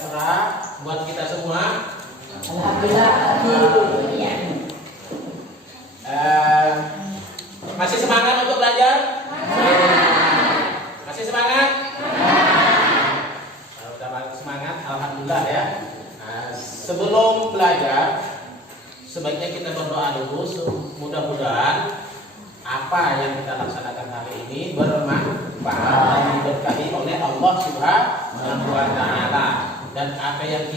sejahtera buat kita semua. Alhamdulillah. Masih semangat untuk belajar? Masih semangat? Udah semangat, alhamdulillah ya. Sebelum belajar, sebaiknya kita berdoa dulu. Mudah-mudahan apa yang kita laksanakan hari ini bermanfaat dan diberkahi oleh Allah Subhanahu wa Ta'ala, dan apa yang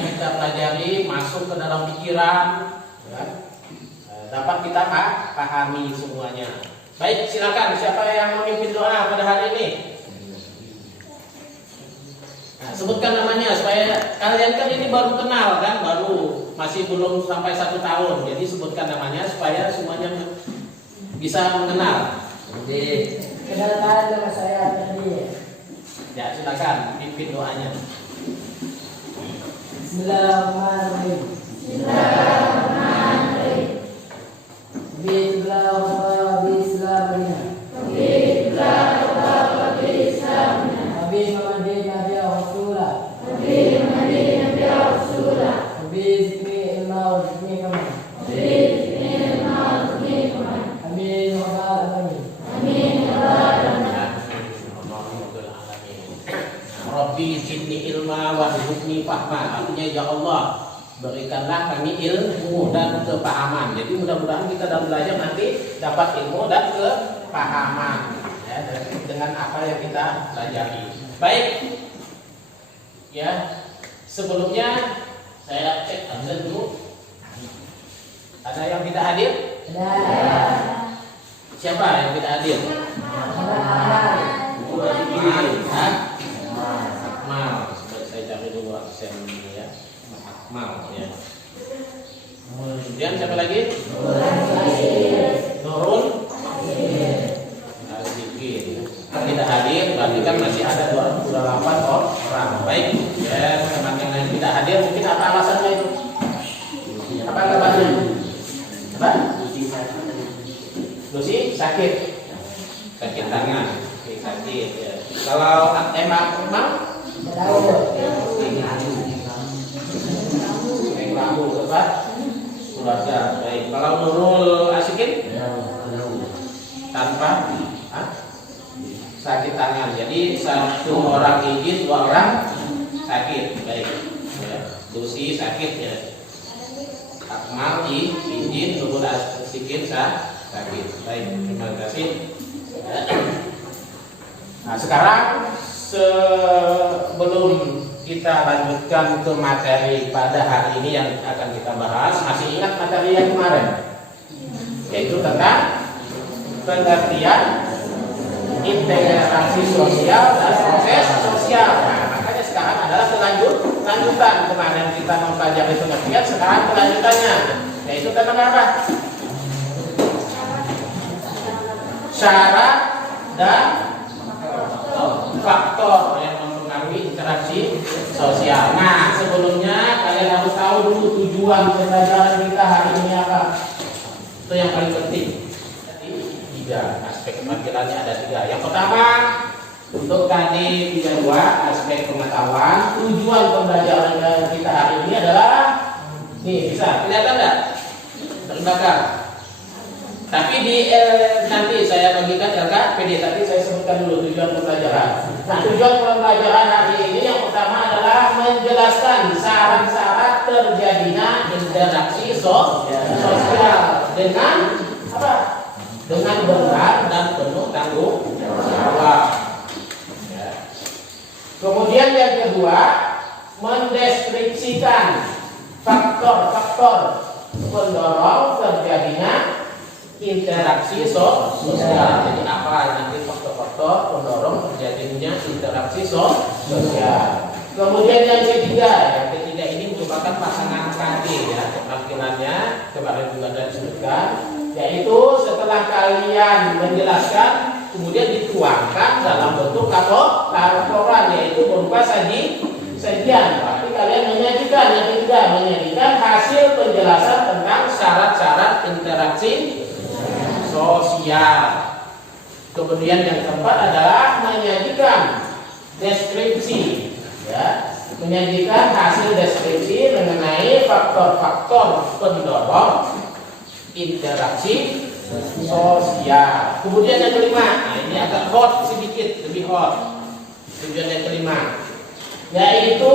kita pelajari masuk ke dalam pikiran, ya, dapat kita pahami semuanya. Baik, silakan siapa yang memimpin doa pada hari ini? Sebutkan namanya supaya kalian kan ini baru kenal kan, baru masih belum sampai 1 tahun. Jadi sebutkan namanya supaya semuanya bisa mengenal. Jadi kenalkan nama saya tadi. Ya, silakan pimpin doanya. Bismillahirrahmanirrahim. Bismillahirrahmanirrahim. Rabbi zidni ilma warzuqni fahma. Artinya ya Allah, berikanlah kami ilmu dan kepahaman. Jadi mudah-mudahan kita dalam belajar nanti dapat ilmu dan kepahaman ya, dengan apa yang kita pelajari. Baik. Ya, sebelumnya saya cek absen dulu. Ada yang tidak hadir? Ada. Siapa yang tidak hadir? Akmal. Saya cari dulu absen ini ya. Akmal ya. Kemudian siapa lagi? Nurul. Azizin. Tidak hadir, berarti kan masih ada 28 orang. Baik, ya teman yang tidak hadir mungkin apa alasannya itu? Apa alasannya? Apa? Lucy sakit. Sakit tangan. Sakit ya. Kalau emang rambut apa? Keluarga. Baik. Kalau Nurul Asikin tanpa sakit tangan. Jadi 1 orang izin, 2 orang sakit. Baik. Ya. Lucy sakit ya. Akmal izin, Nurul Asikin sakit. Baik. Terima kasih. Nah, sekarang sebelum kita lanjutkan ke materi pada hari ini yang akan kita bahas, masih ingat materi yang kemarin? Yaitu tentang pengertian integrasi sosial dan proses sosial. Nah, makanya sekarang adalah lanjutan. Kemarin kita mempelajari pengertian, sekarang kelanjutannya, yaitu tentang apa? Syarat dan faktor yang mempengaruhi interaksi sosial. Nah, sebelumnya kalian harus tahu dulu tujuan pembelajaran kita hari ini apa. Itu yang paling penting. Jadi 3 aspek pembelajarannya ada 3. Yang pertama untuk KD 32 aspek pengetahuan. Tujuan pembelajaran kita hari ini adalah nih, bisa kelihatan enggak? Terbakar. Tapi di nanti saya bagikan LKPD, tapi saya sebutkan dulu tujuan pembelajaran. Nah, tujuan pembelajaran hari ini yang pertama adalah menjelaskan syarat-syarat terjadinya interaksi sosial dengan apa? Dengan benar dan penuh tanggung jawab. Ya. Kemudian yang kedua, mendeskripsikan faktor-faktor pendorong terjadinya interaksi sosial. Jadi apa nanti faktor-faktor pendorong terjadinya interaksi sosial. Kemudian yang ketiga ini merupakan pasangan KD ya, keterampilannya kemarin juga sudah disebutkan, yaitu setelah kalian menjelaskan kemudian dituangkan dalam bentuk laporan, yaitu berupa sajian. Berarti kalian menyajikan, yang ketiga menyajikan hasil penjelasan tentang syarat-syarat interaksi sosial. Kemudian yang keempat adalah menyajikan deskripsi ya, menyajikan hasil deskripsi mengenai faktor-faktor pendorong interaksi sosial. Kemudian yang kelima, nah ini agak hot sedikit, lebih hot. Tujuan yang kelima, yaitu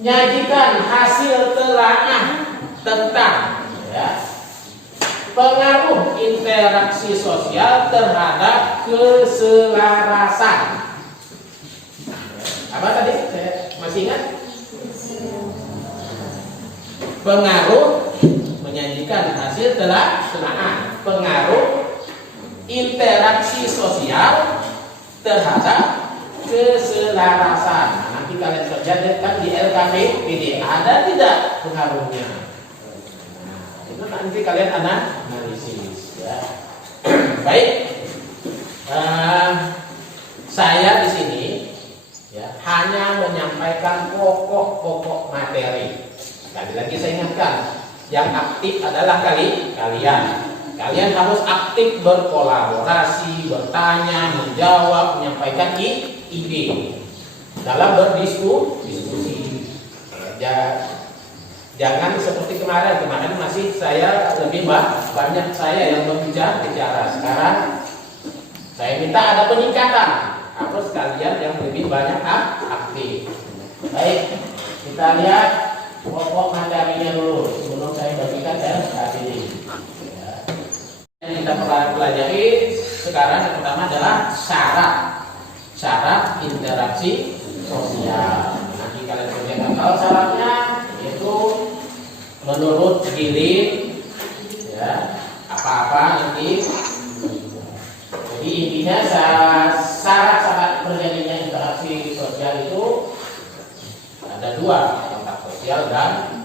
menyajikan hasil telaah tentang pengaruh interaksi sosial terhadap keselarasan. Apa tadi? Saya masih ingat? Pengaruh, menyajikan hasil telaah pengaruh interaksi sosial terhadap keselarasan. Nah, nanti kalian kerjakan di LKPD ada tidak pengaruhnya? Nah, itu nanti kalian analisis ya. Baik, saya di sini ya hanya menyampaikan pokok-pokok materi. Sekali lagi saya ingatkan, yang aktif adalah kalian. Kalian harus aktif berkolaborasi, bertanya, menjawab, menyampaikan ide dalam berdiskusi. Jangan seperti kemarin masih saya lebih banyak saya yang berbicara. Sekarang saya minta ada peningkatan, harus kalian yang lebih banyak aktif. Baik, kita lihat pokok materinya dulu sebelum saya bagikan ini. Yang kita pelajari sekarang yang pertama adalah syarat interaksi sosial. Nanti kalian kerjakan kalau syaratnya itu menurut Giling ya, apa-apa nanti. Jadi intinya syarat terjadinya interaksi sosial itu ada dua, kontak sosial dan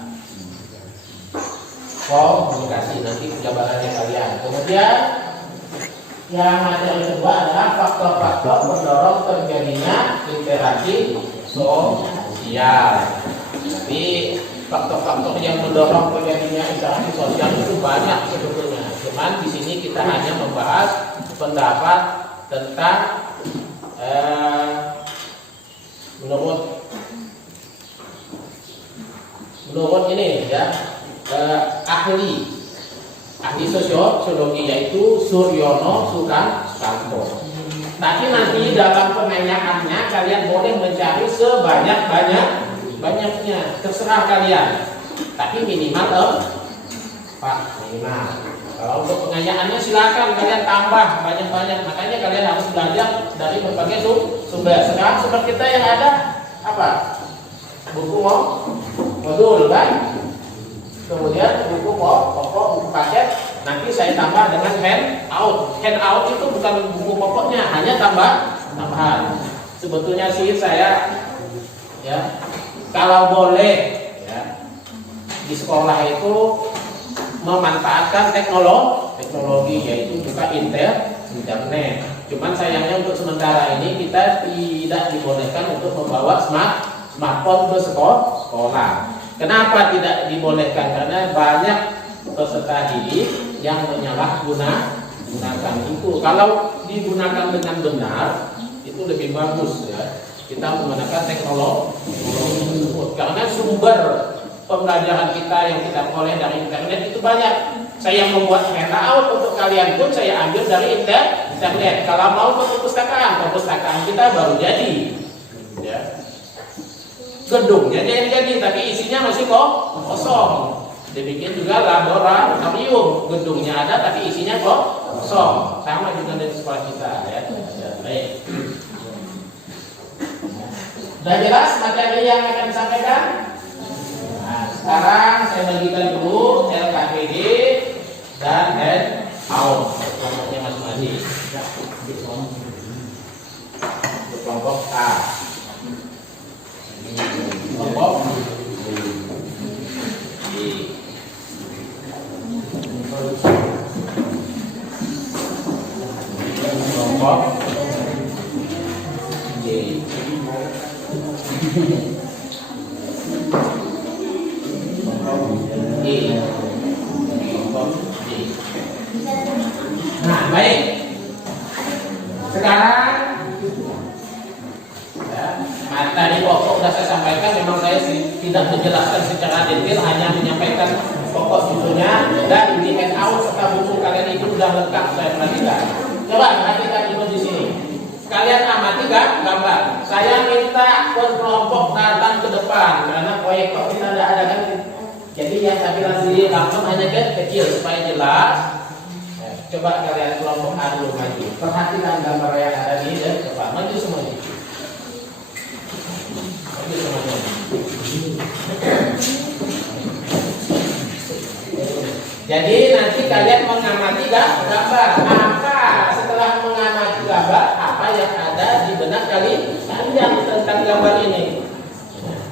komunikasi. Nanti penjabarannya kalian. Kemudian yang materi kedua adalah faktor-faktor pendorong terjadinya interaksi sosial. Jadi faktor-faktor yang mendorong terjadinya interaksi sosial itu banyak sebetulnya. Cuman di sini kita hanya membahas pendapat tentang menurut ini ya. Ahli sosiologi yaitu Suryono Sukanto. Tapi nanti dalam penanyaannya kalian boleh mencari sebanyak-banyaknya, terserah kalian. Tapi minimal minimal. Kalau untuk penanyaannya silakan kalian tambah banyak-banyak. Makanya kalian harus belajar dari berbagai sumber. Sekarang sumber kita yang ada apa? Buku modul kan? Kemudian buku pokok, buku paket, nanti saya tambah dengan handout. Handout itu bukan buku pokoknya, hanya tambahan. Sebetulnya sih saya ya kalau boleh ya di sekolah itu memanfaatkan teknologi yaitu buka internet. Cuman sayangnya untuk sementara ini kita tidak dibolehkan untuk membawa smartphone ke sekolah. Kenapa tidak dibolehkan? Karena banyak peserta didik yang menyalahgunakan itu. Kalau digunakan dengan benar, itu lebih bagus ya. Kita menggunakan teknologi tersebut. Karena sumber pembelajaran kita yang kita peroleh dari internet itu banyak. Saya membuat handout untuk kalian pun saya ambil dari internet. Kalau mau ke perpustakaan kita baru jadi. Ya. Gedungnya jadi, tapi isinya masih kosong. Demikian juga laboratorium, gedungnya ada tapi isinya kosong. Sama juga dengan sekolah kita ya. Baik. Sudah jelas materi yang akan disampaikan? Nah, sekarang saya bagikan dulu LKPD dan handout kelompoknya masing-masing. Kelompok A. Kelompok B. Kelompok D. Nah, baik. Sekarang ya, Nah, tadi pokok sudah saya sampaikan, memang saya tidak menjelaskan secara detail, hanya menyampaikan pokok judulnya, dan di handout serta buku kalian itu sudah lengkap saya perhatikan. Coba perhatikan dulu di sini. Kalian amati kan gambar. Saya minta kelompok datang ke depan karena proyektor kita tidak ada kan. Jadi yang saya bilang di langsung hanya kecil supaya jelas. Coba kalian kelompok A dulu maju. Perhatikan gambar yang ada di depan. Maju semuanya. Maju semuanya. Jadi nanti kalian mengamati gambar. Apa setelah mengamati gambar, apa yang ada di benak kalian tentang gambar ini?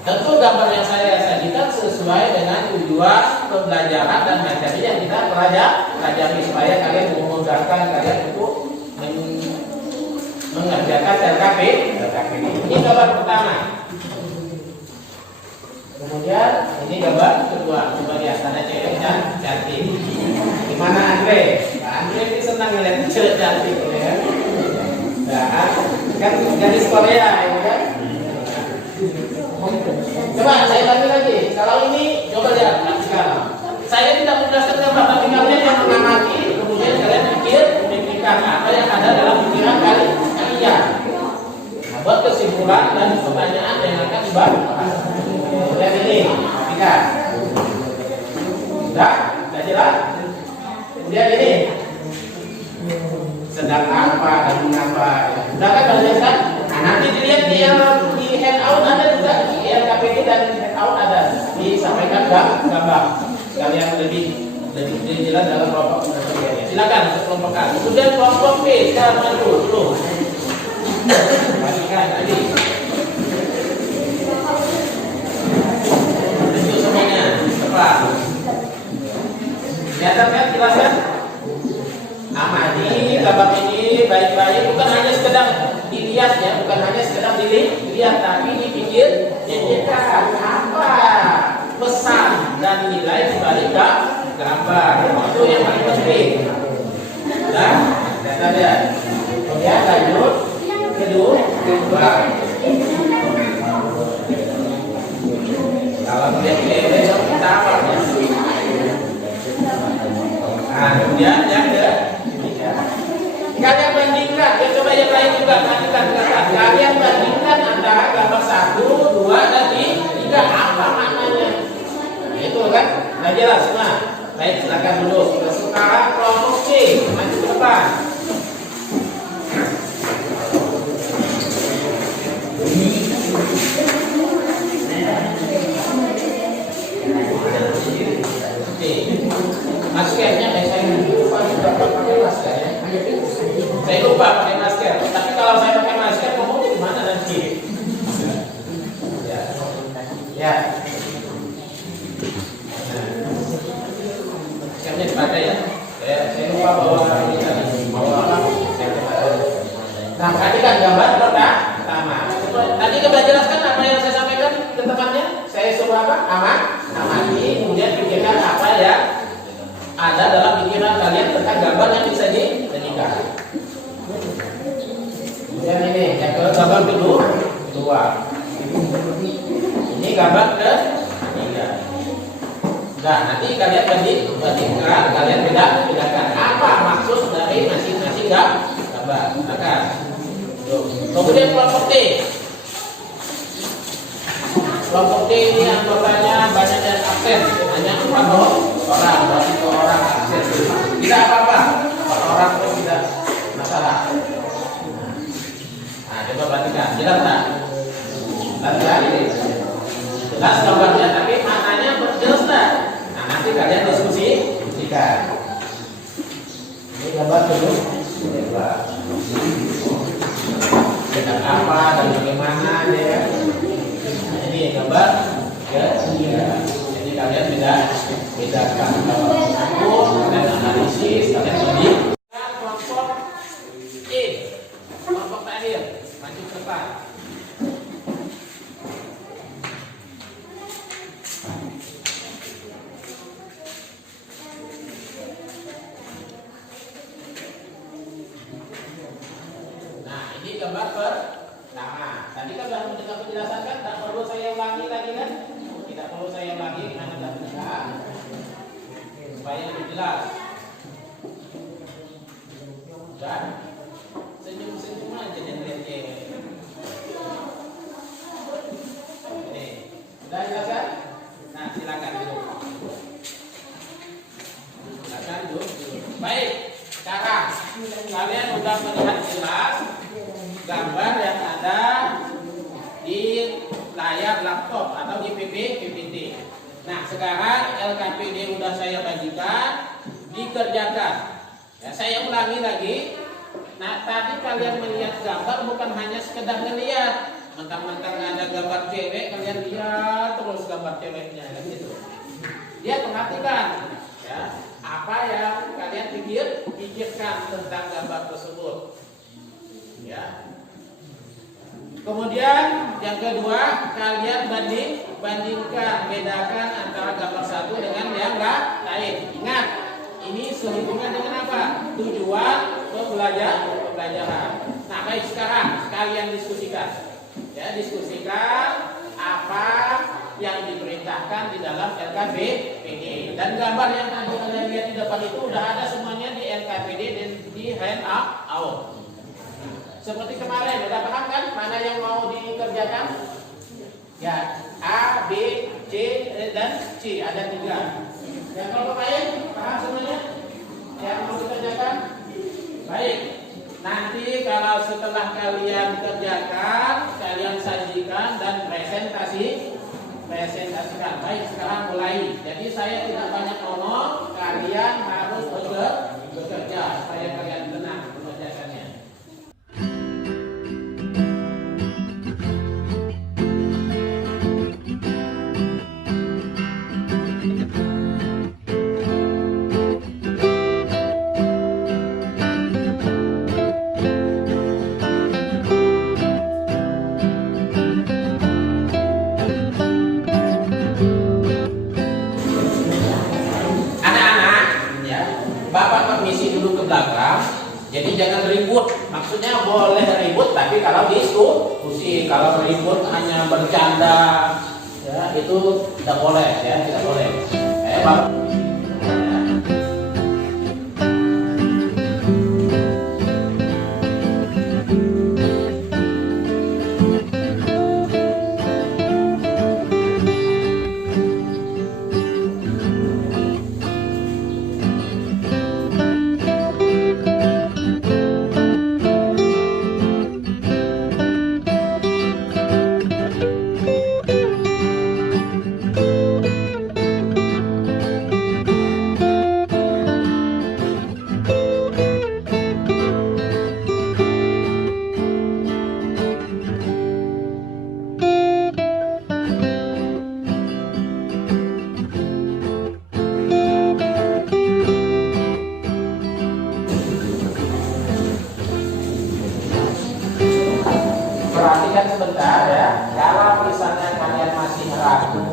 Tentu gambar yang saya sajikan sesuai dengan tujuan pembelajaran dan materi yang kita pelajari supaya kalian memudahkan kalian untuk mengerjakan TKP. Ini gambar pertama. Kemudian ini gambar kedua. Coba lihat sana cewek cantik. Gimana Andre? Andre ini senang ngeliat cewek cantik, ya. Nah, kan gadis Korea, ya kan? Coba saya bagi lagi. Kalau ini coba lihat sekarang. Saya tidak menjelaskan gambar, tapi kalian yang mengamati, kemudian kalian memikirkan apa yang ada dalam pikiran kalian. Nah, buat kesimpulan dan pertanyaan yang akan dibahas. Kemudian ini, perhatikan. Sudah jelas? Kemudian ini, sedang apa dan mengapa? Sudah kan jelaskan? Nah, nanti dilihat di handout ada juga di KPD dan handout ada disampaikan gambar. Kalian lebih jelas dalam kelompok. Silakan untuk kelompok A. Kemudian kelompok B, kita maju dulu. Perhatikan tadi. Tunjuk semuanya. Cepat. Kelihatan kan jelaskan? Amati gambar ini baik-baik, bukan hanya sekedar dilihat ya, bukan hanya sekedar dilihat, tapi dipikirkan apa pesan dan nilai dibalik gambar. Itu yang paling penting. Dan kita lihat. Kemudian lanjut kedua. Kalau lihat kita apa? Nah, kemudian yang ketiga. Kalian bandingkan, ya coba yang lain juga bandingkan. Kalian bandingkan antara gambar 1, 2, dan 3. Apa maknanya? Nah, itu kan, nah jelas semua. Baik, silakan duduk. Sekarang kelompok C, maju ke depan. Maskernya saya lupa juga pakai masker ya. Saya lupa pakai masker. Tapi kalau saya pakai masker, ngomongnya gimana nanti? Ya. Maskernya dipakai ya. Saya lupa bawa ini tadi. Bawa apa? Nah, perhatikan gambar pertama. Tadi kita jelaskan apa yang saya sampaikan ke temannya. Saya suruh apa? Amati. Kemudian pikirkan apa ya ada dalam pikiran kalian tentang gambar yang bisa dijadikan. Kemudian ini yang gambar kedua. Ini gambar ketiga. Nah, nanti kalian bandingkan, kalian bedakan apa maksud dari masing-masing gambar. Kemudian kelompok T. Kelompok T ini anggotanya banyak dan absen, hanya 4 orang, berarti 2 orang absen. Tidak apa-apa, 4 orang pun tidak masalah. Nah, coba perhatikan, jelas tak? Jelas gambarnya, tapi maknanya jelas tak? Nah, nanti kalian diskusikan. Ini gambar dulu. Tentang apa dan bagaimana ya? Ini gambar ketiga. Jadi kalian bedakan kalau kalian analisis, kalian banding. Kelompok E, kelompok terakhir, maju ke depan. Nah, ini gambar pertama. Tadi kan sudah mendengar penjelasan kan? Tak perlu saya ulangi lagi kan? Tidak perlu saya ulangi karena sudah mendengar. Supaya lebih jelas. Dan senyum-senyum aja dan lihat cewek. Ini, sudah jelas kan? Nah, silakan duduk. Silakan duduk. Baik, sekarang kalian sudah melihat jelas gambar yang ada di layar laptop atau di PPT. Nah, sekarang LKPD sudah saya bagikan, dikerjakan. Ya, saya ulangi lagi. Nah, tadi kalian melihat gambar bukan hanya sekedar melihat, mentang-mentang ada gambar cewek, kalian lihat terus gambar ceweknya, kan gitu. Dia perhatikan, ya, apa yang kalian pikirkan tentang gambar tersebut, ya. Kemudian yang kedua, kalian bandingkan, bedakan antara gambar satu dengan yang lain. Ingat, ini sehubungan dengan apa? Tujuan pembelajaran. Nah, baik, sekarang kalian diskusikan. Ya, diskusikan apa yang diperintahkan di dalam LKPD. Dan gambar yang tadi kalian lihat di depan itu udah ada semuanya di LKPD dan di handout. Seperti kemarin, udah paham kan mana yang mau dikerjakan? Ya, A, B, C, dan C, ada 3. Ya, kalau baik, paham semuanya? Yang mau dikerjakan? Baik. Nanti kalau setelah kalian kerjakan, kalian sajikan dan presentasikan. Baik, sekarang mulai. Jadi saya tidak banyak ngomong, kalian harus bekerja supaya kalian tenang mengerjakannya. Jadi jangan ribut, maksudnya boleh ribut tapi kalau diskusi, kalau ribut hanya bercanda, ya itu tidak boleh, ya tidak boleh. Perhatikan sebentar ya, kalau misalnya kalian masih ragu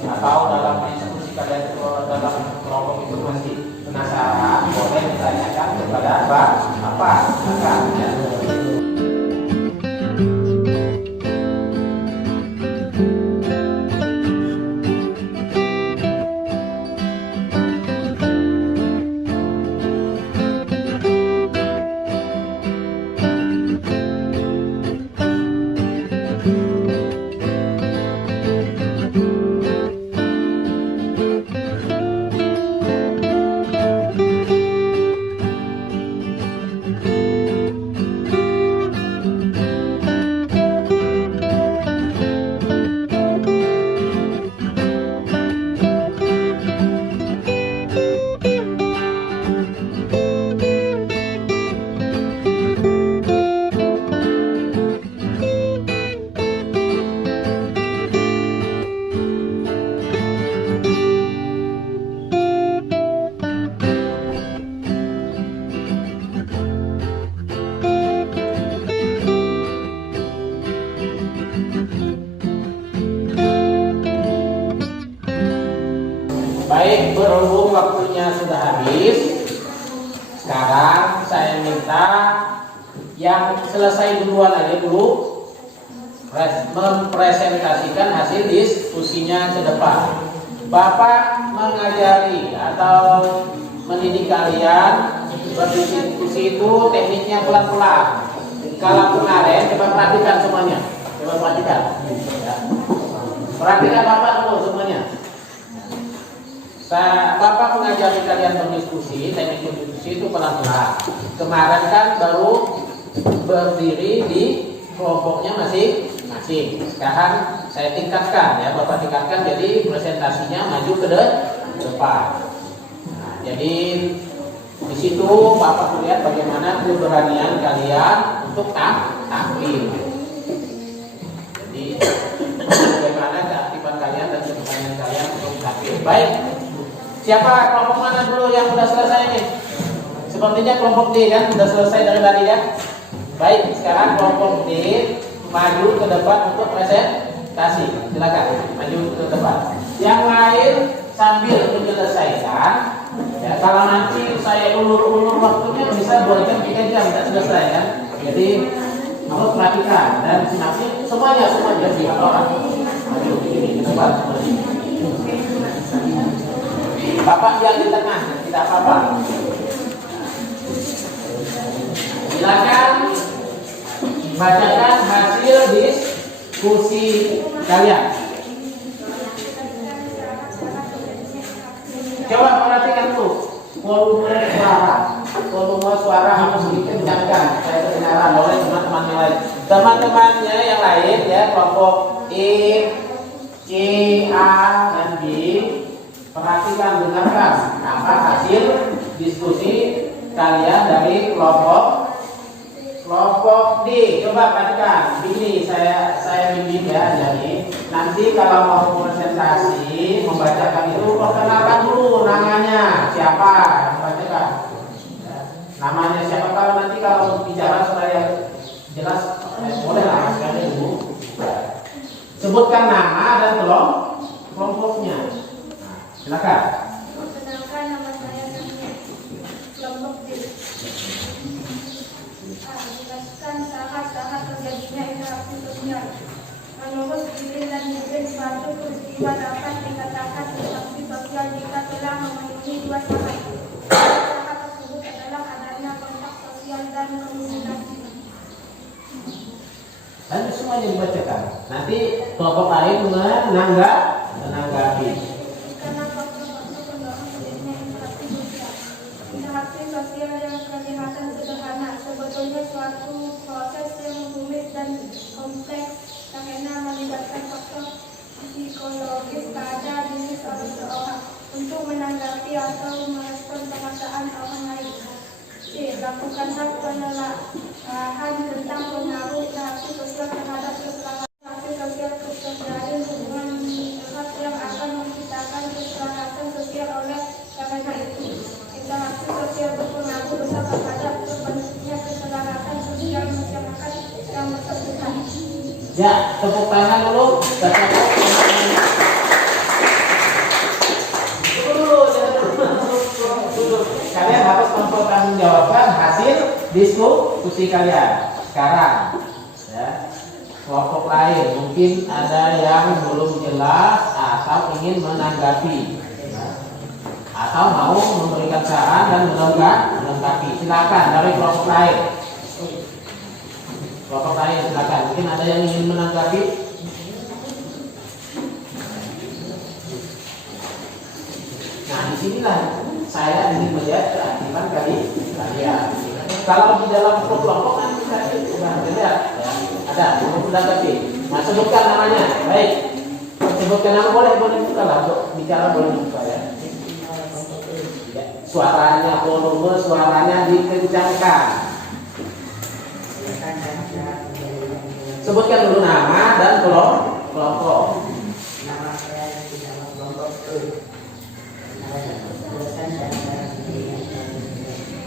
atau dalam diskusi kalian dalam kelompok itu masih penasaran, boleh ditanyakan kepada apa ya. Baik, berhubung waktunya sudah habis, sekarang saya minta yang selesai duluan aja dulu. mempresentasikan hasil diskusinya ke depan. Bapak mengajari atau mendidik kalian berdiskusi itu tekniknya pelan-pelan. Kalau kemarin coba perhatikan semuanya, coba perhatikan. Ya. Perhatikan Bapak dulu semuanya. Bapak mengajari kalian berdiskusi, teknik berdiskusi itu pelan-pelan. Kemarin kan baru berdiri di kelompoknya masing-masing. Sekarang saya tingkatkan ya, Bapak tingkatkan jadi presentasinya maju ke depan. Nah, jadi di situ Bapak melihat bagaimana keberanian kalian untuk tampil. Jadi bagaimana keaktifan kalian dan keberanian kalian untuk tampil. Baik. Siapa kelompok mana dulu yang sudah selesai nih? Sepertinya kelompok D kan sudah selesai dari tadi ya. Baik, sekarang kelompok D maju ke depan untuk presentasi. Silakan maju ke depan. Yang lain sambil menyelesaikan. Ya, kalau nanti saya ulur-ulur waktunya bisa 2 jam 3 jam dan selesai ya. Jadi harus perhatikan dan nanti semuanya siapa orang maju ini ke depan. Bapak yang di tengah tidak apa-apa. Silakan bacakan hasil diskusi kalian. Coba perhatikan tuh volume suara harus dikencangkan saya kedengaran oleh teman-teman yang lain. Teman-temannya yang lain ya, kelompok E, C, A, dan B, perhatikan, dengarkan apa hasil diskusi kalian dari kelompok D. Coba perhatikan, ini saya bimbing ya. Jadi nanti kalau mau presentasi membacakan itu perkenalkan dulu namanya siapa, bacakan ya, namanya siapa. Kalau nanti kalau bicara supaya jelas boleh lah sekali dulu sebutkan nama dan kelompoknya. Silakan. Perkenalkan, nama saya kelompok D. Jelaskan saat terjadinya interaksi sosial. Menurut Gideon dan Gideon, suatu peristiwa dapat dikatakan interaksi sosial jika telah memenuhi 2 syarat. Syarat tersebut adalah adanya kontak sosial dan komunikasi. Dan semuanya dibacakan. Nanti kelompok lain menanggapi. Interaksi sosial yang kelihatan sederhana sebetulnya suatu proses yang rumit dan kompleks karena melibatkan faktor psikologis pada diri seseorang untuk menanggapi atau merespon perasaan orang lain. C. Lakukanlah penelaahan tentang pengaruh interaksi sosial terhadap keselamatan. Interaksi sosial terjalin hubungan erat yang akan menciptakan keselamatan sosial oleh karena itu. Interaksi sosial berpengaruh besar terhadap terbentuknya keselamatan sosial masyarakat yang bersangkutan. Ya, tepuk tangan dulu. Kalian harus mempertanggungjawabkan hasil diskusi kalian. Sekarang, ya, kelompok lain mungkin ada yang belum jelas atau ingin menanggapi. Atau mau memberikan saran dan melengkapi. Silakan dari kelompok lain. Kelompok lain silakan. Mungkin ada yang ingin menanggapi. Nah, disinilah saya ingin melihat keaktifan kalian. Kalau di dalam kelompok nanti saya lihat ya, ada yang menanggapi. Nah, sebutkan namanya. Baik. Sebutkan nama boleh buka lah untuk bicara boleh buka ya. Suaranya, volume suaranya dikencangkan. Sebutkan dulu nama dan kelompok. Nama saya di dalam kelompok E.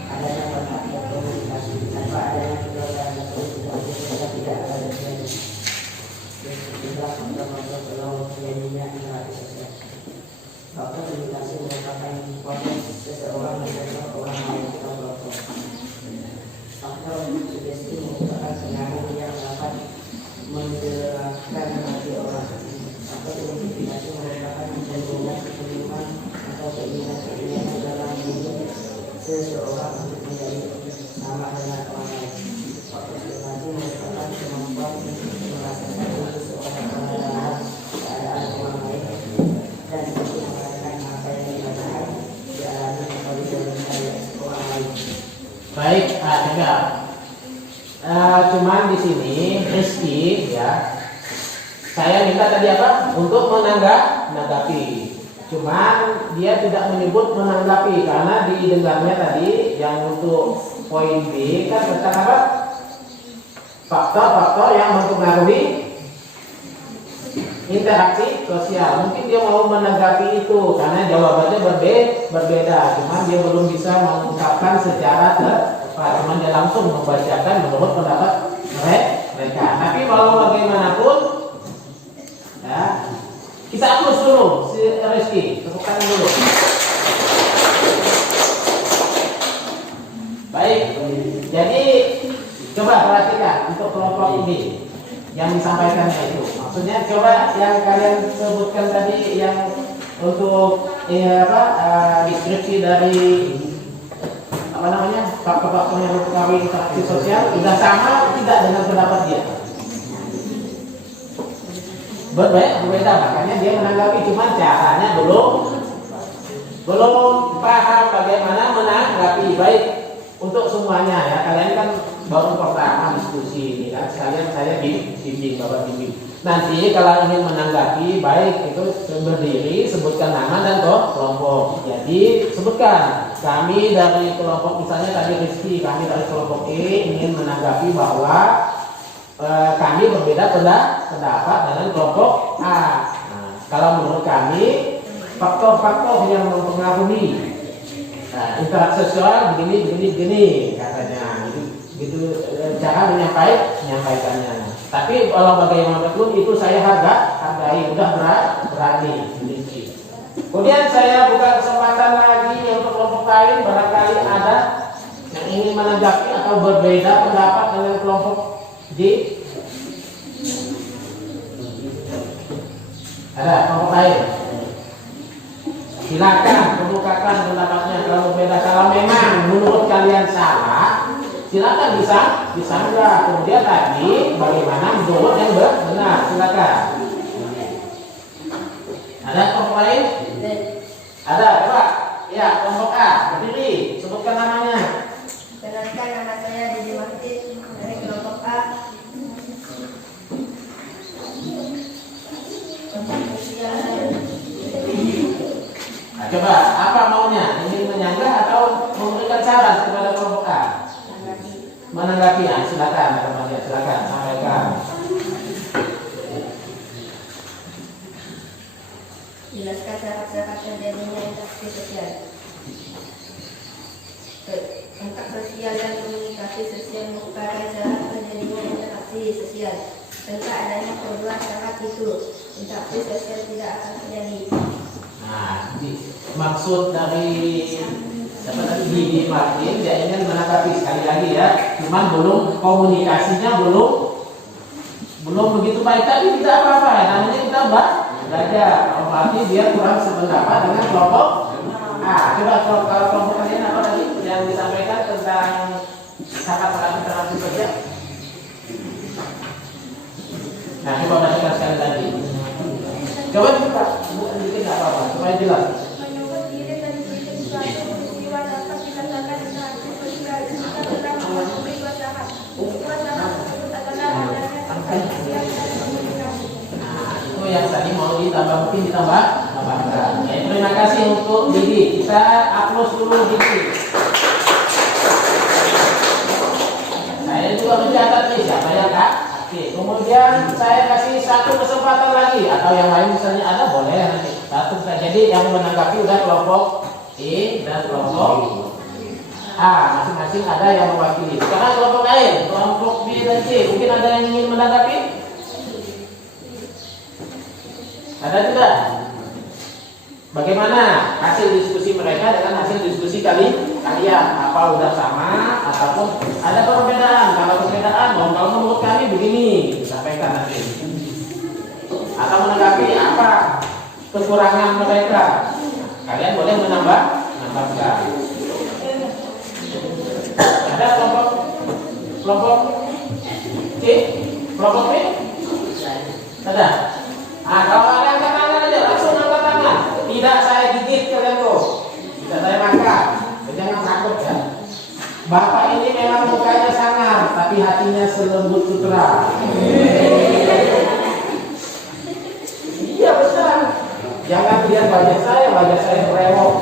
Adanya kontak komunikasi tanpa adanya kegiatan kita tidak ada terjadi. Juga kelompok terjadinya interaksi sosial. Faktor komunikasi merupakan proses seseorang mengenal orang lain atau kelompok. Faktor sugesti merupakan pengaruh yang dapat menjelaskan seseorang untuk menjadi sama dengan orang lain. Faktor afirmasi merupakan kemampuan untuk merasakan seseorang dalam keadaan orang lain dan untuk merasakan apa yang dirasakan dialami oleh orang lain. Baik, enggak. Cuman di sini Rizky ya. Saya minta tadi apa? Untuk menanggapi. Cuman dia tidak menyebut menanggapi karena didengarnya tadi yang untuk poin B kan tentang apa? Faktor-faktor yang mempengaruhi interaksi sosial. Mungkin dia mau menanggapi itu karena jawabannya berbeda. Cuman dia belum bisa mengungkapkan secara tepat. Cuman dia langsung membacakan menurut pendapat mereka. Tapi walau bagaimanapun, ya, kita hapus dulu si Rizky, tepuk tangan dulu. Baik, jadi coba perhatikan untuk kelompok ini yang disampaikannya itu. Maksudnya coba yang kalian sebutkan tadi yang untuk deskripsi dari apa namanya faktor-faktor yang mempengaruhi interaksi sosial sudah sama tidak dengan pendapat dia? Berbeda, makanya dia menanggapi, cuma caranya belum paham bagaimana menanggapi. Baik untuk semuanya ya, kalian kan baru pertama diskusi ini kan, sekalian saya bimbing bapak bimbing. Nanti kalau ingin menanggapi, baik itu berdiri, sebutkan nama dan kelompok. Jadi sebutkan kami dari kelompok, misalnya tadi Rizky, kami dari kelompok E ingin menanggapi bahwa kami berbeda pendapat dengan kelompok A. Nah, kalau menurut kami faktor-faktor yang mempengaruhi interaksi sosial begini katanya. Gitu cara menyampaikannya. Tapi kalau bagaimanapun itu saya hargai, udah berani. Kemudian saya buka kesempatan lagi untuk kelompok lain, barangkali ada yang ingin menanggapi atau berbeda pendapat dengan kelompok D. Ada kelompok lain? Silakan kemukakan pendapatnya kalau berbeda. Kalau memang menurut kalian salah, silakan disanggah. Kemudian tadi bagaimana menurut yang benar, silakan. Ada kelompok lain? Ada, coba. Ya, kelompok A, berdiri, sebutkan namanya. Perkenalkan, nama saya Didi Martin dari kelompok A. Nah, coba apa maunya? Ingin menyanggah atau memberikan saran kepada kelompok A? Menanggapi ya, silakan teman-teman, silakan sampaikan. Jelaskan syarat-syarat terjadinya interaksi sosial. Kontak sosial dan komunikasi sosial merupakan syarat terjadinya interaksi sosial. Tanpa adanya kedua syarat itu, interaksi sosial tidak akan terjadi. Nah, maksud dari Didi Martin dia ingin menanggapi sekali lagi ya, cuman komunikasinya belum begitu baik, tapi tidak apa-apa, namanya kita belajar. Berarti dia kurang sependapat dengan kelompok A. Coba kalau kelompok kalian apa tadi yang disampaikan tentang syarat interaksi sosial? Nah, coba bacakan sekali lagi. Coba bukan dikit nggak apa-apa, supaya jelas. Menyebut diri dan suatu peristiwa dapat dikatakan interaksi sosial jika telah memenuhi dua syarat. Dua syarat tersebut adalah adanya kontak sosial dan komunikasi. Nah, itu yang tadi mau ditambah, mungkin ditambahkan. Ya, terima kasih untuk Didi. Kita upload dulu Didi. Saya juga mencatat nih siapa yang Kak. Oke, kemudian saya kasih satu kesempatan lagi, atau yang lain misalnya ada boleh nanti satu saja. Jadi yang menanggapi udah kelompok E dan kelompok A, masing-masing ada yang mewakili. Sekarang kelompok lain, kelompok B dan C, mungkin ada yang ingin menanggapi? Ada tidak? Bagaimana hasil diskusi mereka dengan hasil diskusi kalian? Apa udah sama ataupun ada perbedaan? Kalau perbedaan, kalau menurut kami begini, disampaikan nanti. Atau menanggapi apa kekurangan mereka? Kalian boleh menambahkan. Ada kelompok C, kelompok B? Ada. Ah, kalau ada angkat tangan aja, langsung angkat tangan. Tidak saya gigit kalian tuh, tidak saya makan. Jangan takut ya. Bapak ini memang mukanya sangar, tapi hatinya selembut sutra. Iya benar. Jangan lihat wajah saya berewok.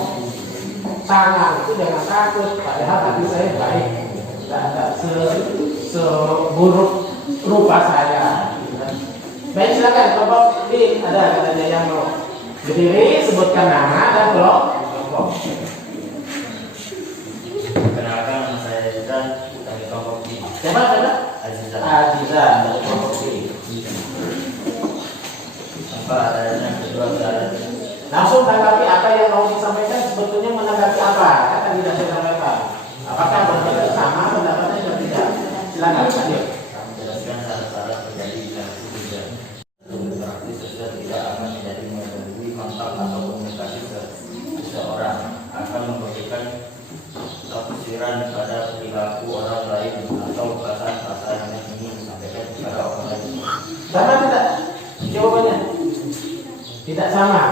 Sangar itu jangan takut. Padahal hati saya baik. Tidak seburuk rupa saya. Baik, silakan kelompok B. Ada katanya yang mau berdiri, sebutkan nama dan kelompok. Kenalkan, nama saya Azizan dari kelompok B. Siapa? Azizan dari kelompok B. Apa adanya kedua berada? Langsung tanggapi apa yang mau disampaikan, sebetulnya menanggapi apa? Kan tidak saya sampaikan. Apakah berbeda sama pendapatnya atau tidak? Silakan, lanjut. Kami menjelaskan syarat-syarat terjadi dan tidak berarti sosial tidak akan menjadi mengganggu kontak atau komunikasi seseorang, akan memberikan tafsiran pada perilaku orang lain atau perasaan-perasaan yang ingin disampaikan kepada orang lain. Sama tidak? Jawabannya tidak sama.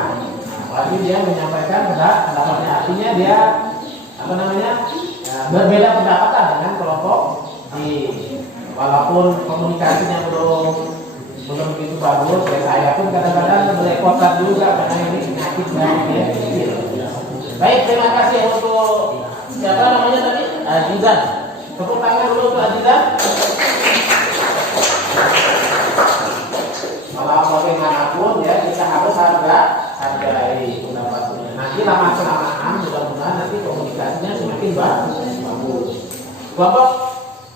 Berarti dia menyampaikan pendapatnya, artinya dia berbeda pendapat dengan kelompok di, walaupun komunikasinya belum begitu bagus. Saya pun kadang-kadang berlepotan juga karena ini penyakit banyak ya. Baik, terima kasih untuk siapa namanya tadi? Azizan. Tepuk tangan dulu untuk Azizan. Kalau bagaimanapun ya kita harus hargai pendapatnya. Nanti lama-kelamaan mudah-mudahan nanti komunikasinya semakin bagus. Kelompok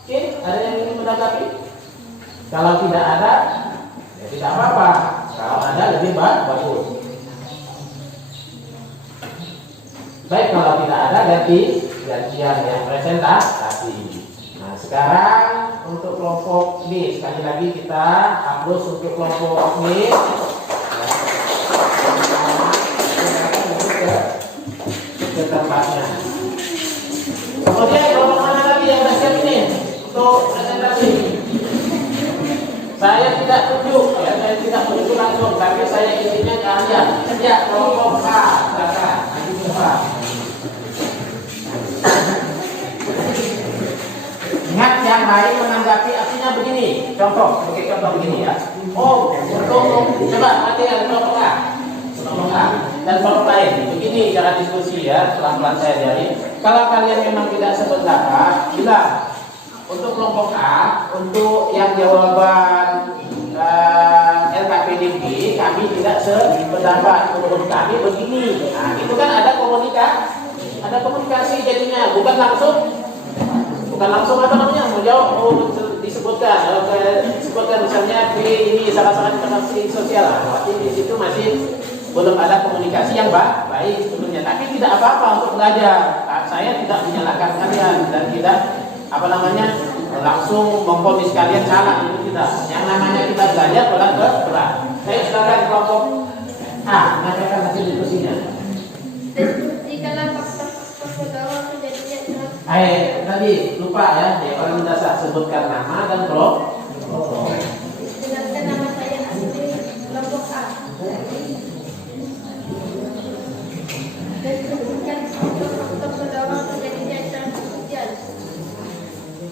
C, ada yang ingin menanggapi? Kalau tidak ada, ya tidak apa-apa. Kalau ada lebih bagus. Baik, kalau tidak ada gantian yang presentasi. Nah, sekarang untuk kelompok B, sekali lagi kita hapus untuk kelompok B. Ke tempatnya. Kemudian kelompok mana lagi yang sudah siap ini untuk presentasi? Saya tidak tunjuk, ya, saya tidak tunjuk langsung, tapi saya intinya kalian. Sejak kelompok A, silakan. Nanti coba. Ingat yang lain menanggapi artinya begini. Contoh, sebagai contoh begini ya. Oh, untuk coba nanti ada kelompok A. Dan kelompok lain. Begini cara diskusi ya, pelan-pelan saya ajarin. Kalau kalian memang tidak sependapat, bilang. Untuk kelompok A, untuk yang jawaban LKPDP, kami tidak sependapat. Menurut kami begini. Nah, itu kan ada komunikasi jadinya, bukan langsung apa namanya menjawab disebutkan misalnya B ini salah-salah interaksi sosial. Berarti di situ masih belum ada komunikasi yang baik sebelumnya. Tapi tidak apa-apa untuk belajar. Saya tidak menyalahkan kalian dan tidak langsung memvonis kalian salah, itu tidak. Yang namanya kita belajar pelan-pelan. Saya silakan kelompok A, menyampaikan hasil diskusinya. Jikalau faktor-faktor pegawai terjadinya Tadi lupa ya, paling dasar sebutkan nama dan kelompok. jelaskan nama saya asli kelompok A dan sebutkan faktor-faktor pegawai terjadinya interaksi sosial.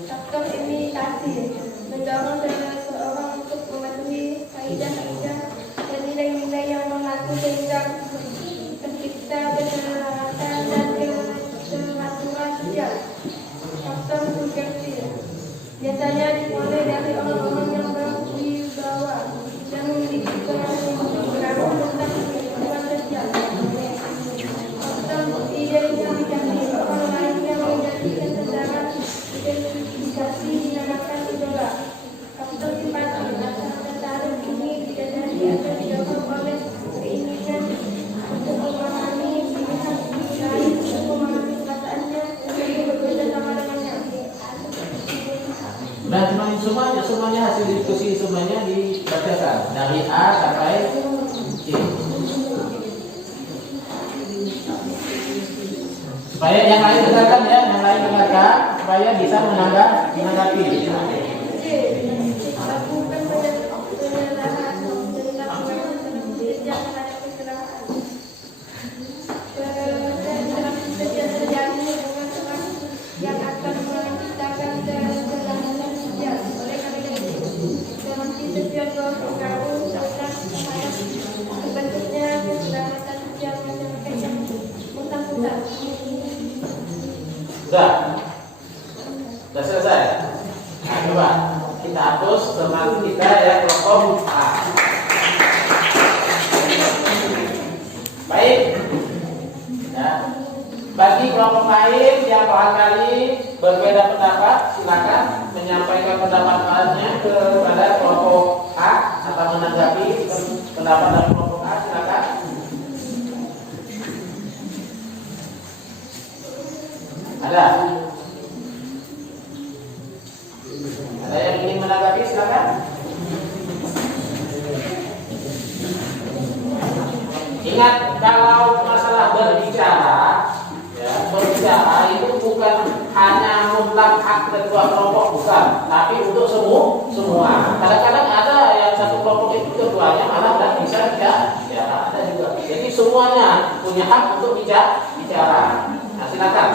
Faktor imitasi mendorong seseorang untuk mematuhi kaidah-kaidah dan nilai-nilai yang mengatur sehingga tercipta keselarasan dan keteraturan sosial. Faktor subjektif biasanya dimulai dari orang-orang yang berwibawa dan memiliki pengalaman tentang kehidupan sosial. Faktor identifikasi orang lain yang menjadi kesadaran identifikasi dinamakan idola. Faktor simpati tertarik ini didasari atau didorong oleh keinginan untuk memahami pilihan lain, untuk memahami perasaannya yang berbeda sama dengannya. Dan semuanya hasil diskusi semuanya dibacakan dari A sampai C. Supaya yang lain dengarkan ya, yang lain dengarkan. supaya bisa menanggapi. Lakukan penjelasan tentang kerja terhadap kecelakaan. Terjadi hubungan orang yang akan menciptakan kecelakaan kerja. Oleh karena itu, semakin setiap berpengaruh terhadap terbentuknya keselamatan kerja masyarakat yang bersangkutan. Sudah selesai. Nah, coba kita hapus teman kita ya kelompok A. Baik. Ya. Bagi kelompok lain yang barangkali berbeda pendapat, silakan menyampaikan pendapatnya kepada kelompok A atau menanggapi pendapat dari kelompok A, silakan. Ada? Ada yang ingin menanggapi, silakan. Ingat, kalau masalah berbicara, ya, berbicara itu bukan hanya mutlak hak ketua kelompok, bukan, tapi untuk semua. Kadang-kadang ada yang satu kelompok itu ketuanya malah tidak bisa bicara, ada juga. Jadi semuanya punya hak untuk bicara. Nah, silakan.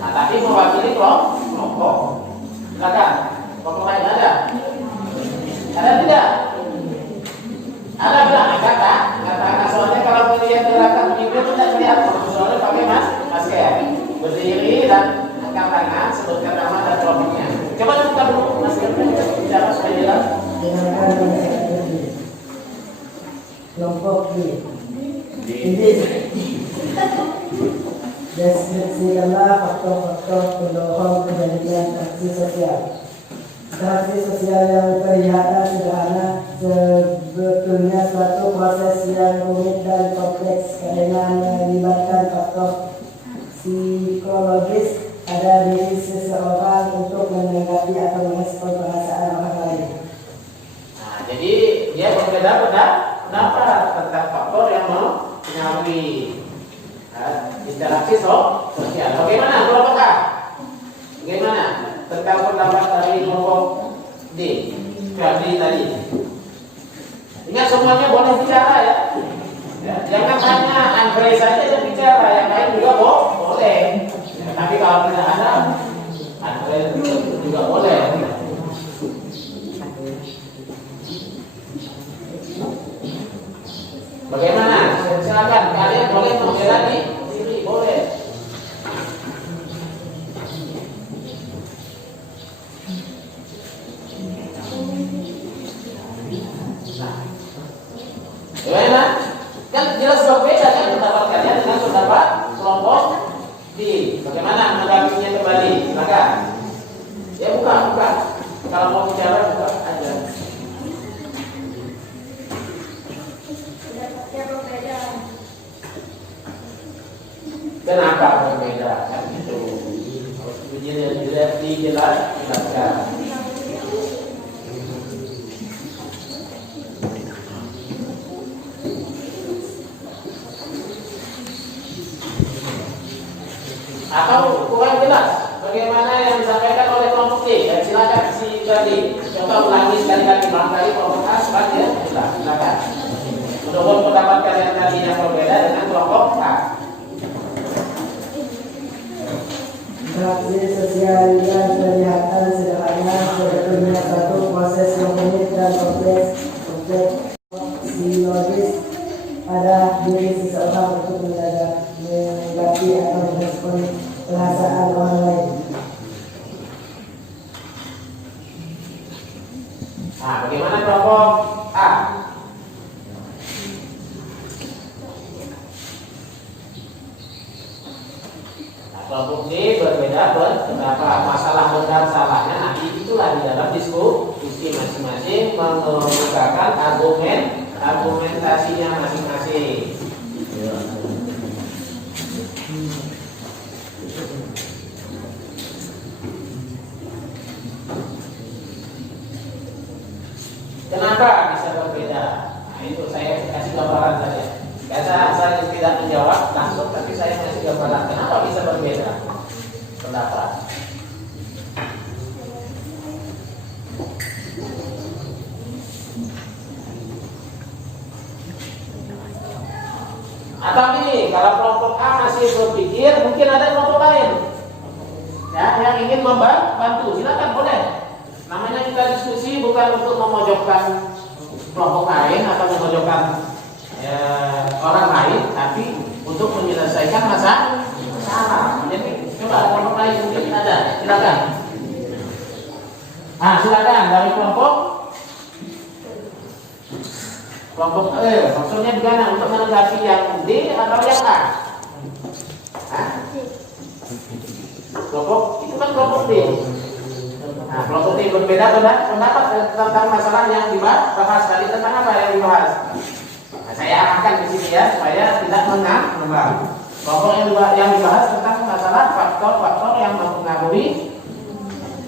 Nah, tapi mewakili kelompok. Silakan. Kelompok lain ada? Ada tidak? Ada bilang kata. Soalnya kalau melihat gerakan itu tidak kelihatan. Soalnya pakai masker, berdiri dan angkat tangan, sebutkan nama dan kelompoknya. Coba kita dulu maskernya kita bicara supaya jelas. Dengarkan kelompok B. Deskripsikanlah faktor-faktor pendorong kejadian aksi sosial. Aksi sosial yang kelihatan sederhana sebetulnya suatu proses yang rumit dan kompleks karena melibatkan faktor psikologis pada diri seseorang untuk menanggapi atau merespon perasaan orang lain. Nah, jadi dia berbeda pendapat tentang faktor yang mempengaruhi interaksi sosial. Bagaimana kelompok A? Bagaimana tentang pendapat dari kelompok D? Tadi. Ingat semuanya boleh bicara ya. Jangan hanya Andre saja yang bicara, yang lain juga boleh. Ya, tapi kalau tidak ada Andre juga boleh. Bagaimana? Silakan kalian boleh membela di sini, boleh. Bagaimana? Kan jelas berbeda kan pendapat kalian dengan pendapat kelompok D. Bagaimana menanggapinya kembali? Silakan. Ya buka. Kalau mau bicara buka aja. Kenapa berbeda? Kan itu dijelaskan. Atau kurang jelas bagaimana yang disampaikan oleh kelompok D? Dan silakan si tadi coba ulangi sekali-kali barangkali kelompok A ya. Silakan. Menurut pendapat kalian tadi yang berbeda dengan kelompok A. Aksi sosial yang kelihatan sederhana sebetulnya satu proses yang rumit dan kompleks psikologis pada diri seseorang untuk menanggapi atau merespon perasaan orang lain. Nah, bagaimana kelompok A? Kelompok D berbeda pendapat masalah benar salahnya nanti itulah di dalam diskusi masing-masing mengemukakan argumentasinya masing-masing. Kenapa bisa berbeda? Nah, itu saya kasih gambaran saja. Saya tidak menjawab langsung, tapi saya kasih gambaran kenapa bisa berbeda pendapat. Atau gini, kalau kelompok A masih berpikir, mungkin ada kelompok lain ya yang ingin membantu, silakan boleh. Namanya kita diskusi bukan untuk memojokkan kelompok lain atau memojokkan orang lain, tapi untuk menyelesaikan masalah. Jadi coba kelompok lain mungkin ada, silakan. Silakan dari kelompok E, maksudnya gimana untuk menanggapi yang D atau yang A? Kelompok itu kan kelompok D. Kelompok D berbeda pendapat tentang masalah yang dibahas tadi. Tentang apa yang dibahas? Saya arahkan di sini ya supaya tidak mengambang. Kelompok yang dibahas tentang masalah faktor-faktor yang mempengaruhi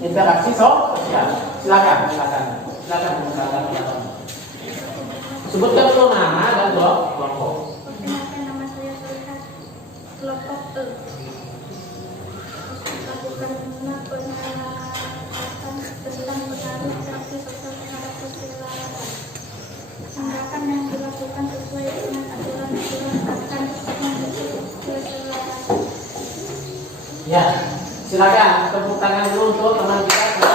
interaksi sosial. Silakan. Sebutkan dulu nama dan kelompok. Perkenalkan, nama saya Solihat, kelompok E. Lakukan penelitian tentang pengaruh interaksi sosial terhadap keselarasan. Tindakan yang dilakukan sesuai dengan aturan-aturan akan mendukung keselarasan. Ya, silakan tepuk tangan dulu untuk teman kita.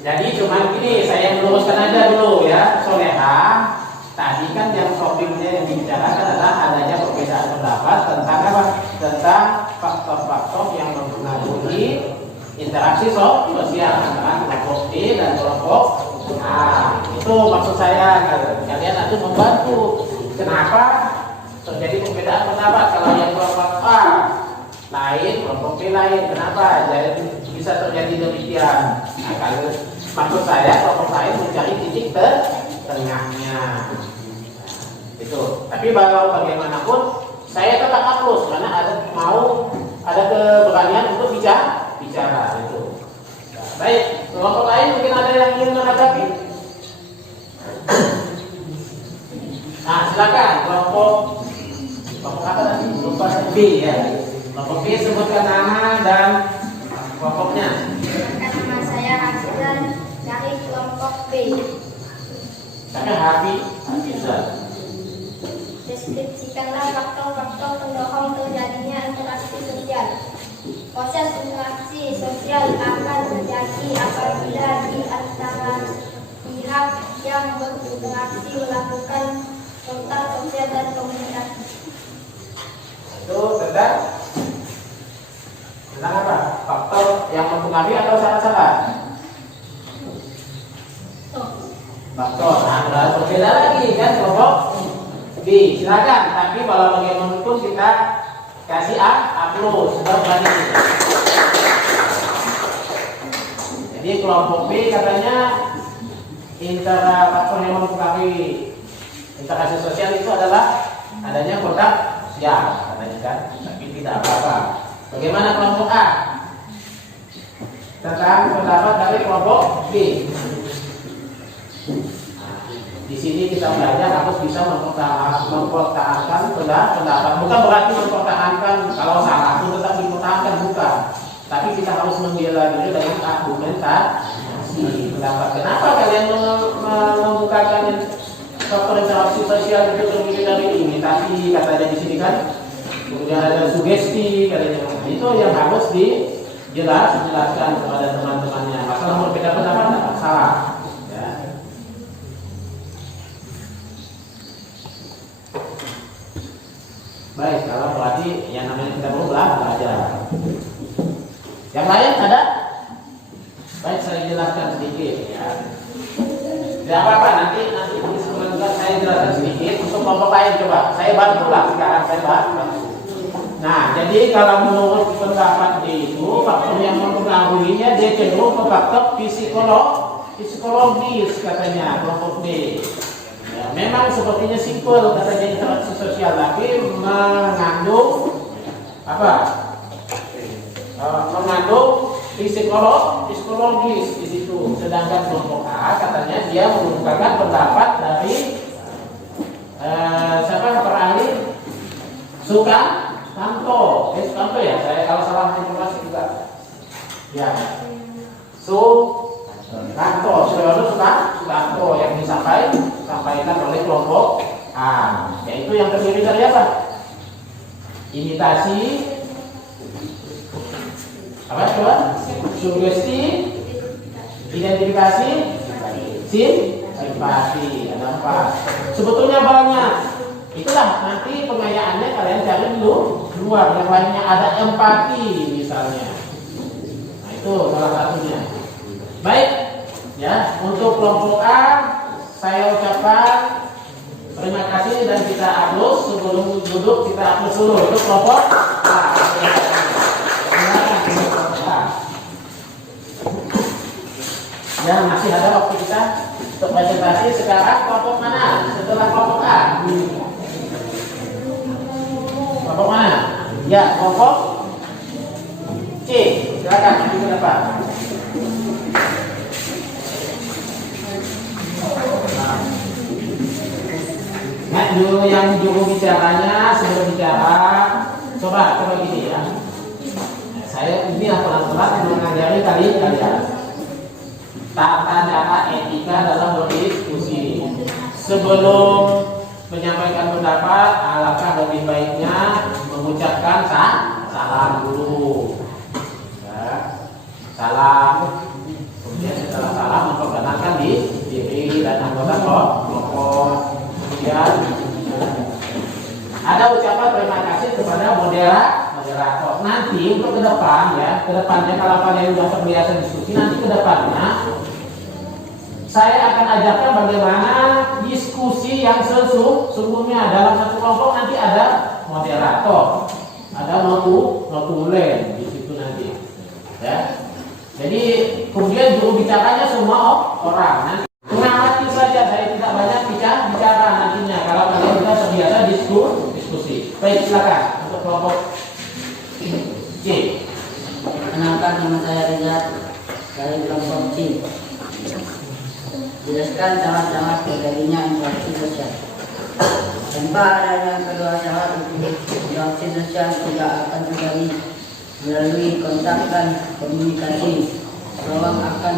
Jadi cuma gini, saya meluruskan aja dulu ya, Soleha. Tadi kan yang topiknya yang dibicarakan adalah adanya perbedaan pendapat tentang apa? Tentang faktor-faktor yang mempengaruhi interaksi sosial antara kelompok D dan kelompok A. Itu maksud saya, kalian nanti membantu. Kenapa terjadi perbedaan pendapat kalau yang kelompok A lain, kelompok B lain? Kenapa? Jadi bisa terjadi demikian. Kalau maksud saya kelompok lain mencari titik tengahnya. Itu. Tapi bagaimanapun saya tetap hapus karena ada keberanian untuk bicara itu. Baik, kelompok lain mungkin ada yang ingin menanggapi. Silakan kelompok apa tadi? Lupa B ya. Kelompok B sebutkan nama dan kelompoknya. Nama saya Hafizan dari kelompok B. Saya Hafizan. Deskripsikanlah faktor-faktor pendorong terjadinya interaksi sosial. Proses interaksi sosial akan terjadi apabila di antara pihak yang berinteraksi melakukan kontak sosial dan komunikasi. Itu tentang apa? Faktor yang mempengaruhi atau salah-salah? Faktor. Berbeda lagi kan kelompok B. Silakan. Tapi kalau bagaimanapun kita kasih A plus sebab tadi. Jadi kelompok B katanya faktor yang mempengaruhi interaksi sosial itu adalah adanya kontak sosial katanya kan. Tapi tidak apa-apa. Bagaimana kelompok A? Tentang pendapat dari kelompok B. Di sini kita belajar harus bisa mempertahankan pendapat. Bukan berarti mempertahankan kalau salah itu tetap dipertahankan, bukan. Tapi kita harus membela diri dengan argumentasi pendapat. Kenapa kalian membukakan faktor interaksi sosial itu lebih dari ini? Tapi katanya di sini kan kemudian ada sugesti katanya. Itu yang harus dijelaskan kepada teman-temannya. Masalah berbeda pendapat tidak salah. Baik, kalau berarti yang namanya kita perlu belajar. Yang lain ada? Baik, saya jelaskan sedikit ya. Tidak apa-apa, nanti sebentar saya jelaskan sedikit untuk kelompok lain. Coba saya bantu lah sekarang, saya bantu. Nah, jadi kalau menurut pendapat itu faktor yang mempengaruhinya dia cenderung ke faktor psikologis katanya kelompok B. Memang sepertinya simpel katanya interaksi sosial, tapi mengandung apa? Mengandung psikologis di situ. Sedangkan kelompok A katanya dia menggunakan pendapat dari siapa perahli Sukanto ya. Saya kalau salah informasi juga. Ya. Sukanto yang disampaikan oleh kelompok yang terdiri dari apa? Imitasi, apa coba? Sugesti, identifikasi, simpati. Ada 4. Sebetulnya banyak. Itulah nanti pengayaannya kalian cari dulu luar. Yang lainnya ada empati misalnya. Nah itu salah satunya. Baik, ya untuk kelompok A saya ucapkan terima kasih dan kita hapus. Sebelum duduk kita hapus dulu untuk kelompok A. Ya masih ada waktu kita untuk presentasi. Sekarang kelompok mana? Setelah kelompok A. Kelompok mana? Ya, kelompok C. Silakan maju ke depan. Nah, dulu yang juru bicaranya sebelum bicara, coba gini ya. Saya ini pelan-pelan mengajari kalian tata cara etika dalam berdiskusi. Sebelum menyampaikan pendapat, alangkah lebih baiknya mengucapkan salam dulu. Ya, salam. Kemudian setelah salam memperkenalkan diri dan anggota kelompok. Kemudian ada ucapan terima kasih kepada moderator. Nanti untuk ke depan ya, ke depannya kalau kalian sudah terbiasa diskusi, nanti ke depannya saya akan ajarkan bagaimana diskusi yang sesungguhnya. Dalam satu kelompok nanti ada moderator, ada notulen di situ nanti. Ya. Jadi kemudian juru bicaranya semua orang. Nanti mengamati saja, saya tidak banyak bicara nantinya kalau kalian sudah terbiasa diskusi. Baik, silakan untuk kelompok C. Kenalkan, nama saya Rizal dari kelompok C. Jelaskan syarat-syarat terjadinya interaksi sosial. Tanpa adanya kedua syarat itu, interaksi sosial tidak akan terjadi. Melalui kontak dan komunikasi, seorang akan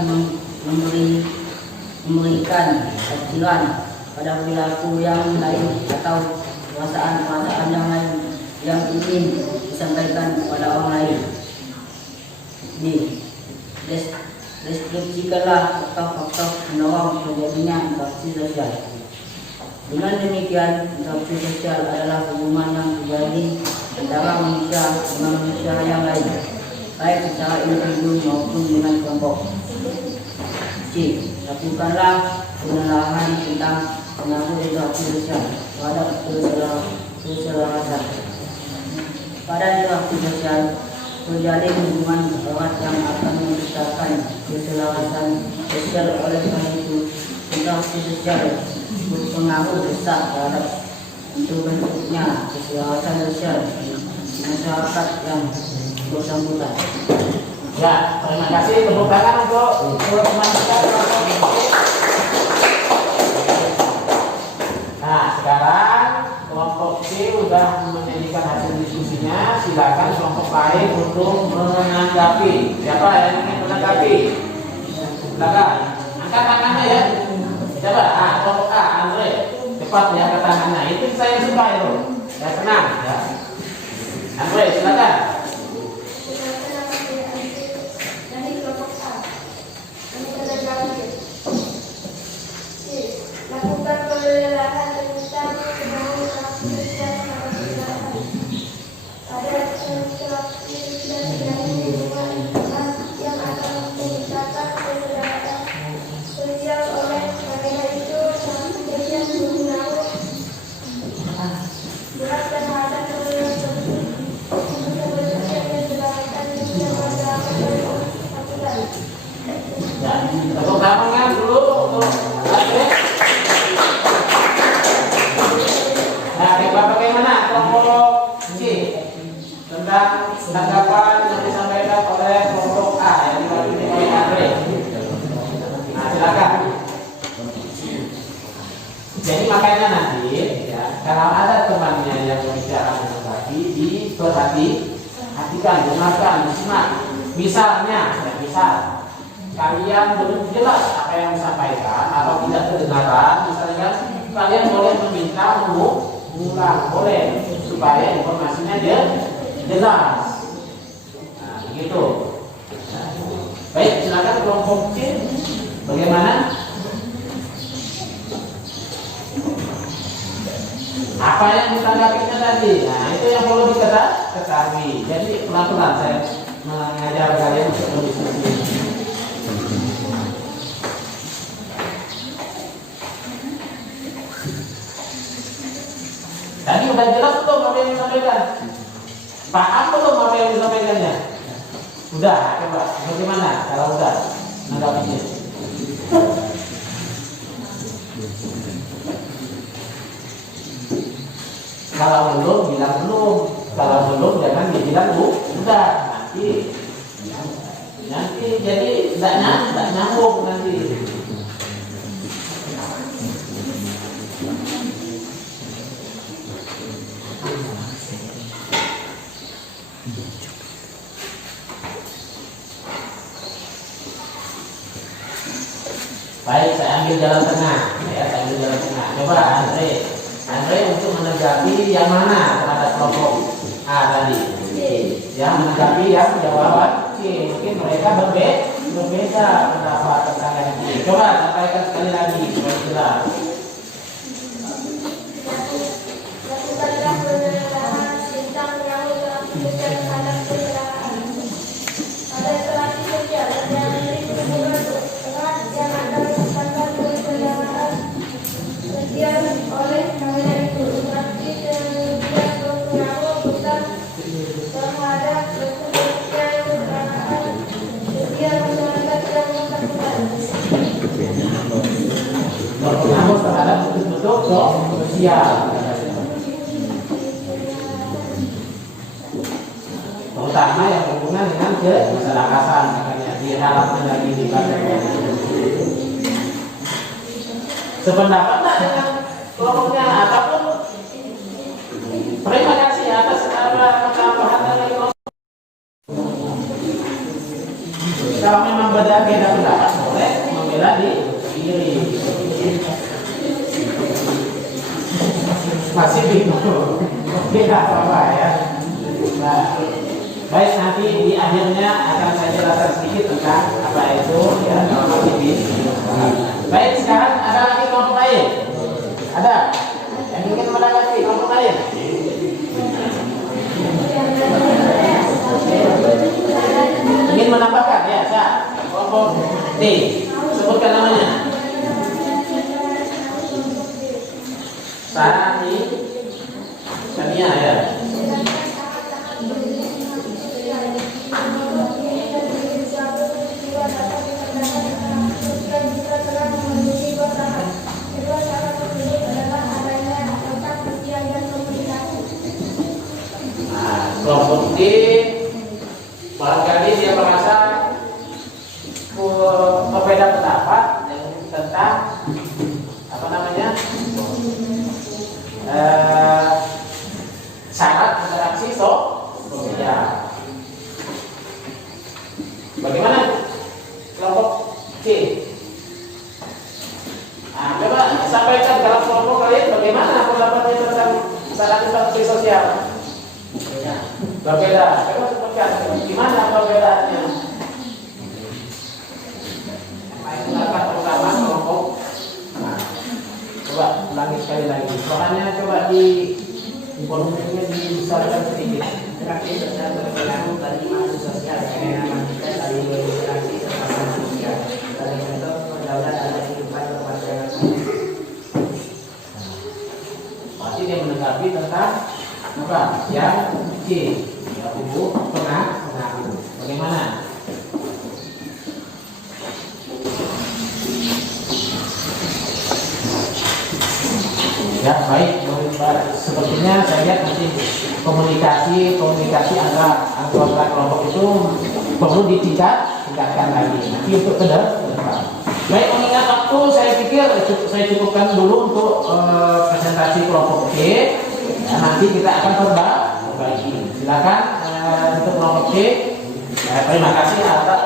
memberikan tafsiran pada perilaku yang lain atau perasaan-perasaan yang lain yang ingin disampaikan kepada orang lain. Deskripsikanlah faktor-faktor mendorong terjadinya interaksi sosial. Dengan demikian, interaksi sosial adalah hubungan yang terjadi antara manusia dengan manusia yang lain, baik secara individu maupun dengan kelompok. C. Lakukanlah penelaahan tentang pengaruh interaksi sosial terhadap keselarasan. Pada interaksi sosial, terjalin hubungan erat yang akan menciptakan keselarasan sosial. Oleh karena itu, interaksi sosial berpengaruh besar terhadap terbentuknya keselarasan sosial masyarakat yang bersangkutan. Ya, terima kasih. Tepuk tangan untuk teman kita. Nah, sekarang kelompok C sudah menyajikan hasil diskusinya. Silakan kelompok lain untuk menanggapi. Siapa yang ingin menanggapi? Silakan. Angkat tangannya ya. Coba. Kelompok A, Andre. Cepat ya angkat tangannya. Itu saya suka itu. Ya tenang. Ya. Andre, silakan. Lakukan penelaahan tentang pengaruh interaksi sosial terhadap keselarasan. Pada interaksi dan hubungan yang akan menciptakan keselarasan sosial. Oleh karena itu, interaksi sosial berpengaruh berat terhadap keselarasan keselarasan sosial masyarakat yang bersangkutan. Ya, tepuk tangan dulu untuk Andre. Nah, bagaimana kelompok C tentang tanggapan yang disampaikan oleh kelompok A yang diwakili oleh Andre? Nah, silakan. Jadi makanya nanti, ya, kalau ada temannya yang berbicara dengan lagi, diperhatikan, dengarkan, disimak. Misalnya, ya, misal kalian belum jelas apa yang disampaikan atau tidak terdengar, misalnya kalian boleh meminta ulang, boleh, supaya informasinya dia jelas. Nah, begitu. Nah, baik, silakan kelompok C. Bagaimana? Apa yang ditanggapinya tadi? Nah, itu yang perlu diketahui. Jadi pelan-pelan saya mengajar kalian untuk berdiskusi. Tadi udah jelas belum apa yang disampaikan? Paham belum apa yang disampaikannya? Udah, coba bagaimana kalau udah menanggapinya? Kalau belum bilang belum, kalau belum jangan dibilang udah, nanti jadi tidak nyambung nanti. Baik, saya ambil jalan tengah. Ya, saya ambil jalan tengah. Coba Andre untuk menanggapi yang mana terhadap kelompok A tadi? Yang menanggapi yang jawaban C. Mungkin mereka berbeda pendapat tentang yang C. Coba sampaikan sekali lagi supaya jelas. Lakukanlah penelitian tentang yang dilakukan terhadap kecelakaan. Pada interaksi sosial yang berhubungan erat yang akan menyebabkan kecelakaan sosial. Oleh karena itu, interaksi sosial berpengaruh besar terhadap kecelakaan sosial masyarakat yang bersangkutan. Berpengaruh terhadap bentuk sosial. Terutama yang berhubungan dengan kemasyarakatan, makanya diharapkan lagi di belakang. Sependapat tak dengan kelompoknya ataupun terima kasih atas tambahan dari kelompok. Kalau memang beda pendapat boleh membela diri. Masih bingung, beda apa ya? Nah, baik, nanti di akhirnya akan saya jelaskan sedikit tentang apa itu ya kalau masih bingung. Baik, sekarang ada lagi kelompok lain? Ada yang ingin menanggapi kelompok lain? Ingin menambahkan ya, kelompok D, sebutkan namanya. Sania ya. Kelompok D barangkali dia merasa berbeda pendapat tentang apa namanya syarat interaksi sosial. Bagaimana kelompok C? Nah, coba sampaikan dalam kelompok kalian bagaimana pendapatnya tentang syarat interaksi sosial. Berbeda. Coba sebutkan gimana perbedaannya. Pendapat pertama kelompok. Nah, coba ulangi sekali lagi. Soalnya coba di informasinya dibesarkan sedikit. Interaksi sosial berpengaruh bagi makhluk sosial karena manusia saling berinteraksi serta sosial. Sebagai contoh, pergaulan ada kehidupan bermasyarakat. Pasti dia menanggapi tentang apa? Yang C. Ya, Ibu pengaruh. Bagaimana? Ya baik, sepertinya saya lihat nanti komunikasi antara anggota kelompok itu perlu ditingkatkan lagi nanti untuk ke depan. Baik, mengingat waktu saya pikir saya cukupkan dulu untuk presentasi kelompok C. Ya, nanti kita akan berbagi. Silakan untuk kelompok C. Terima kasih atas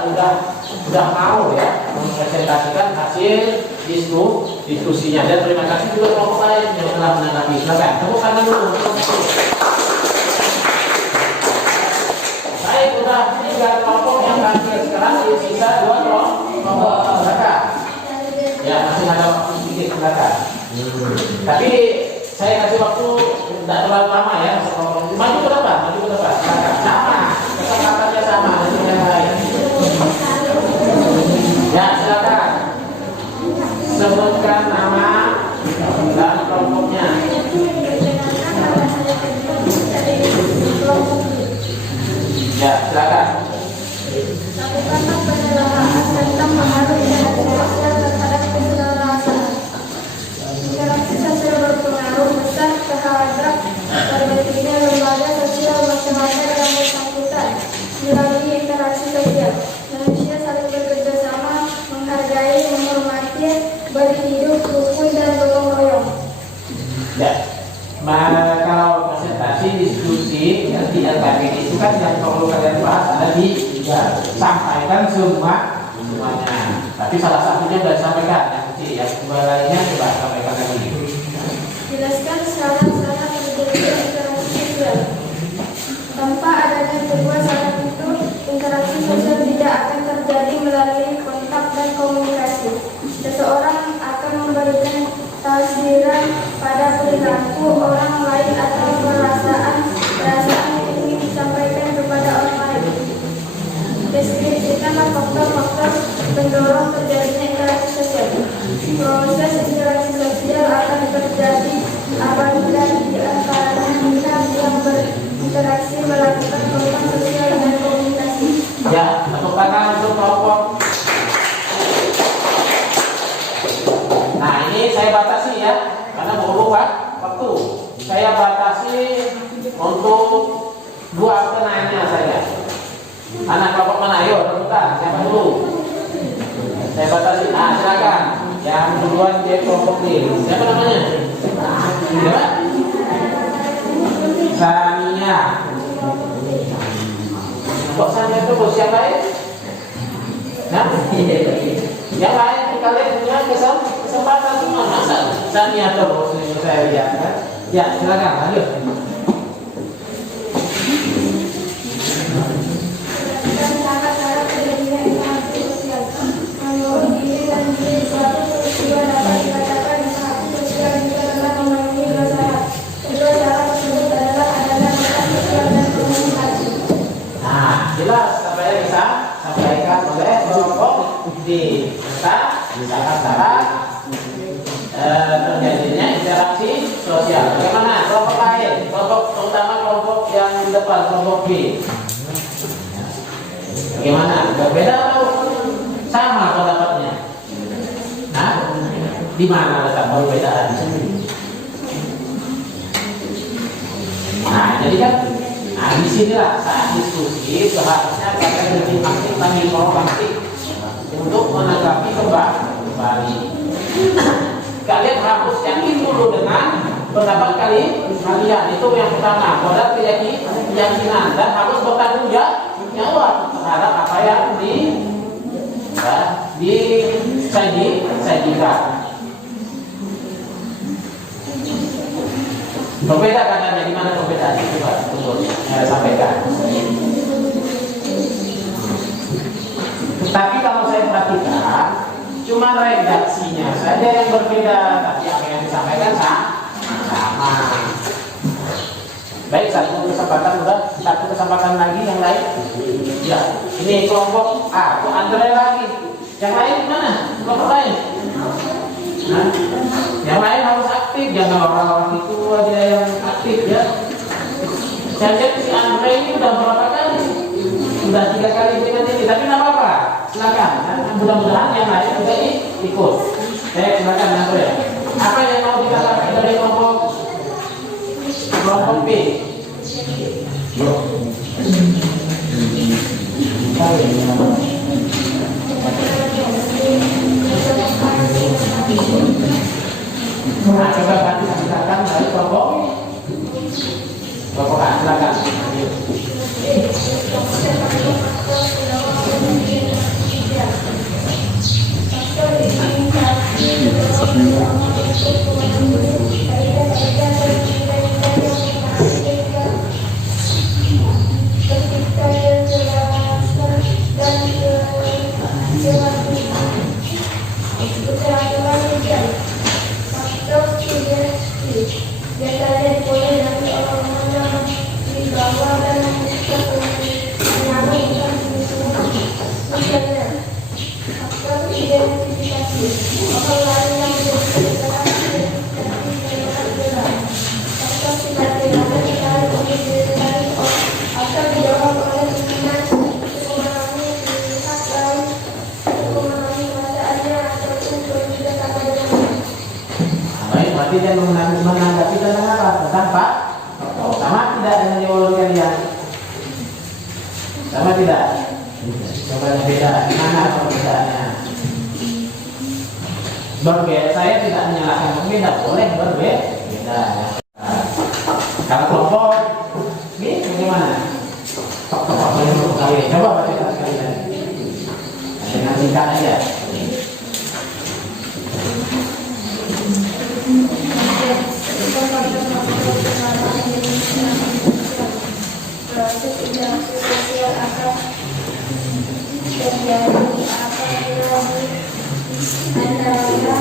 sudah mau ya mempresentasikan hasil diskusinya, dan terima kasih juga kelompok lain yang telah menanggapi. Silakan, tepuk tangan dulu. Baik, sudah 3 kelompok yang hadir, sekarang sisa 2 kelompok. Silakan. Ya, masih ada waktu sedikit, silakan. Tapi saya kasih waktu tidak terlalu lama ya. Maju ke depan, silakan. Sama, kesempatannya sama dengan yang lain. Ya, silakan. Sebutkan nama dan kelompoknya. Ya, silakan. Lakukanlah penelahan tentang pengaruh interaksi sosial terhadap keselarasan. Interaksi sosial berpengaruh besar terhadap terbentuknya lembaga sosial masyarakat yang bersangkutan. Melalui interaksi sosial, manusia saling bekerja sama, menghargai, menghormati, berhidup rukun dan gotong royong. Ya, kalau presentasi diskusi yang di LKPD itu kan yang perlu kalian bahas ada di sampaikan semuanya. Tapi salah satunya sudah disampaikan, yang kecil, yang kedua lainnya coba sampaikan lagi. Jelaskan syarat-syarat terjadinya interaksi sosial. Tanpa adanya kedua syarat itu, interaksi sosial tidak akan terjadi melalui kontak dan komunikasi. Seseorang akan memberikan tafsiran pada perilaku orang lain atau perasaan yang ingin disampaikan kepada orang lain. Deskripsikanlah faktor-faktor pendorong terjadinya interaksi sosial. Proses interaksi sosial akan terjadi apabila di antara pihak yang berinteraksi melakukan kontak sosial dan komunikasi. Ya, tepuk tangan untuk kelompok. Nah, ini saya batasi ya, karena mau waktu. Saya batasi untuk 2 penanya saya. Anak kelompok mana? Ayo, rebutan. Siapa dulu? Saya batasi. Silakan. Yang duluan dia kelompok D. Siapa namanya? Siapa? Sania. Kok Sania itu bos yang lain? Nah, yang lain kalian punya kesempatan cuma masa Sania terus ini saya lihat kan? Ya, silakan lanjut. Syarat-syarat terjadinya interaksi sosial. Menurut diri dan diri suatu peristiwa dapat dikatakan interaksi sosial jika telah memenuhi 2 syarat. Kedua syarat tersebut adalah adanya kontak sosial dan komunikasi. Nah, jelas saya bisa sampaikan oleh kelompok D. Syarat-syarat terjadinya interaksi sosial. Bagaimana kelompok lain? Kelompok terutama kelompok yang di depan, kelompok B. Bagaimana? Berbeda atau sama pendapatnya? Nah, di mana letak perbedaan? Nah, jadi kan, di sinilah saat diskusi seharusnya kalian lebih aktif lagi proaktif untuk menanggapi kembali. Kalian harus yakin dulu dengan pendapat kalian. Itu yang pertama, pada keyakinan dan harus bertanggung jawab terhadap apa yang disajikan. Berbeda katanya, di mana perbedaannya? Coba sampaikan. Tapi kalau saya perhatikan, cuma redaksinya saja yang berbeda, tapi apa yang disampaikan sama. Baik, satu kesempatan lagi yang lain. Ya, ini kelompok A, itu Andre lagi. Yang lain mana? Kelompok lain. Nah, yang lain harus aktif, jangan orang-orang itu aja yang aktif ya. Saya lihat si Andre ini udah berapa kali? Sudah 3 kali dengan ini, tapi nggak apa-apa. Silakan. Mudah-mudahan yang lain juga ikut. Silakan Andre. Apa yang mau dikatakan dari kelompok B? Nah, coba bantu ceritakan dari kelompok A, silakan. Faktor berarti dia menanggapi tentang apa? Tentang Pak. Oh, sama tidak dengan jawaban kalian? Sama tidak? Coba beda. Mana perbedaannya? Berbeda. Saya tidak menyalahkan berbeda. Boleh berbeda. Kalau kelompok ini bagaimana? Coba baca sekalian. Dengan singkat aja. Proses interaksi sosial akan terjadi apabila antara pihak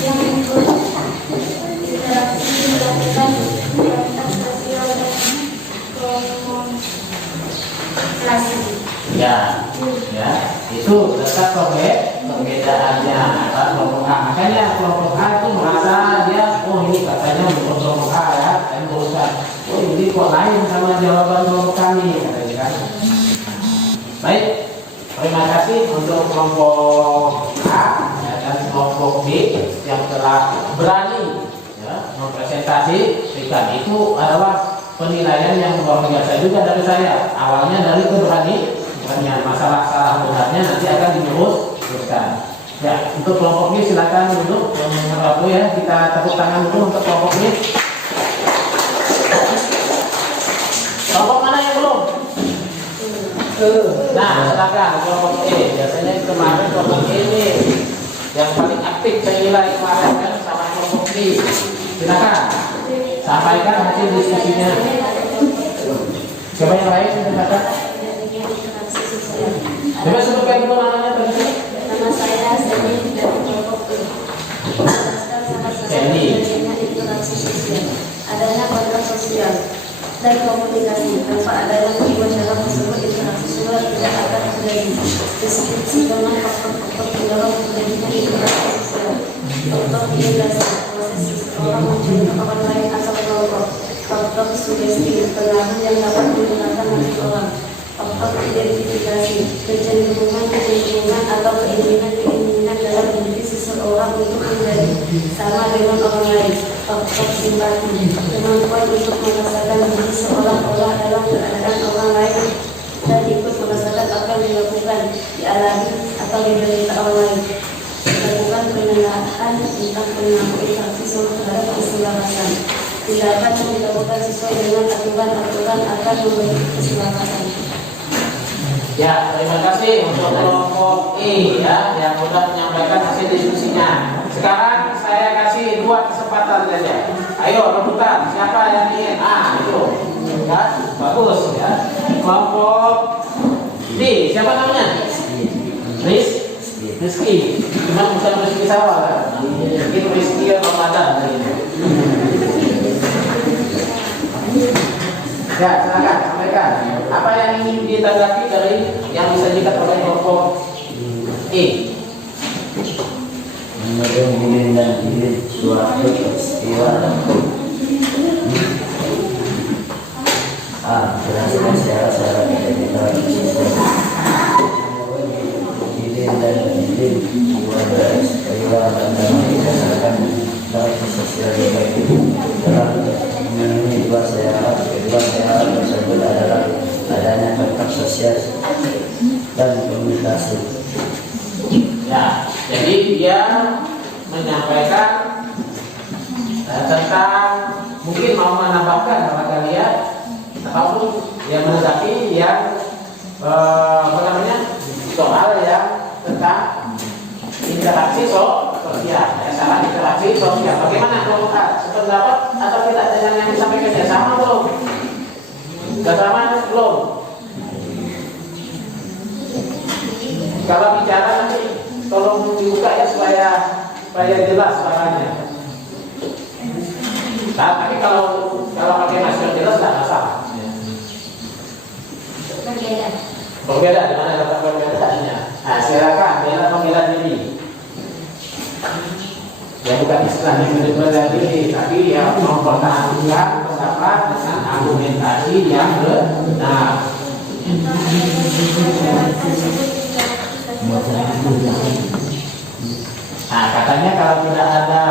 yang mengikuti interaksi dilakukan kontak sosial dan komunikasi. Ya, itu letak perbedaannya. Kelompok A, makanya kelompok A itu merasa dia, oh ini katanya untuk kelompok A ya, dan berusaha, oh ini kok lain sama jawaban kelompok kami, katanya kan. Baik, terima kasih untuk kelompok A ya, dan kelompok B yang telah berani ya, mempresentasikan. Itu adalah penilaian yang luar biasa juga dari saya. Awalnya dari keberanian, masalah salah benarnya nanti akan diluruskan. Ya, untuk kelompok B silakan duduk menghadap ya. Kita tepuk tangan dulu untuk kelompok B. Kelompok mana yang belum? Nah, silakan kelompok E. Biasanya kemarin kelompok E ini yang paling aktif saya nilai kemarin kan sama kelompok B. Silakan sampaikan hasil diskusinya. Coba yang lain silakan. Coba sebutkan dulu namanya tadi. Nama saya Seni dari kelompok E. Seni. Interaksi sosial, adanya kontrak sosial dan komunikasi. Tanpa adanya tujuan dalam tersebut, interaksi sosial tidak akan terjadi. Deskripsi dengan faktor-faktor pendorong terjadinya interaksi sosial. Faktor integrasi, proses seseorang mencari orang lain atau kelompok. Faktor sugesti, pengaruh yang dapat menggunakan hati orang. Faktor identifikasi, kecenderungan atau keinginan dalam diri seseorang untuk menjadi sama dengan orang lain. Faktor simpati, kemampuan untuk merasakan diri seolah-olah dalam keadaan orang lain dan ikut merasakan apa yang dilakukan, dialami atau diderita orang lain. Lakukan penelaahan tentang perilaku interaksi terhadap keselarasan. Tindakan yang dilakukan sesuai dengan aturan-aturan akan memberi keselarasan. Ya, terima kasih untuk kelompok E ya yang sudah menyampaikan hasil diskusinya. Sekarang saya kasih 2 kesempatan saja. Ayo rebutan, siapa yang ingin? Itu ya, bagus ya. Kelompok D, siapa namanya? Rizky. Cuma bukan Rizky Sawal kan? Mungkin Rizky Ramadan ini. Ya, silakan sampaikan. Apa yang ingin ditanggapi dari yang disajikan oleh kelompok E? Menurut dan diri suatu peristiwa jelaskan syarat-syarat identitas diri dan diri peristiwa dan berdasarkan dalam sosial dalam memenuhi 2 syarat tersebut adalah adanya kontak sosial dan komunikasi. Ya, jadi dia menyampaikan tentang mungkin mau menambahkan barangkali ya, ataupun yang menanggapi yang soal yang tentang interaksi sosial, ya, salah interaksi sosial. Bagaimana kelompok A? Sependapat atau tidak dengan yang disampaikan ya? Sama belum? Sudah sama belum? Kalau bicara nanti tolong dibuka ya supaya jelas suaranya. Nah, tapi kalau pakai masker jelas tidak masalah. Berbeda di mana letak perbedaannya? Nah, silakan bela membela diri. Ya bukan istilahnya membela diri, tapi ya mempertahankan pendapat dengan argumentasi yang benar. Nah, katanya kalau tidak ada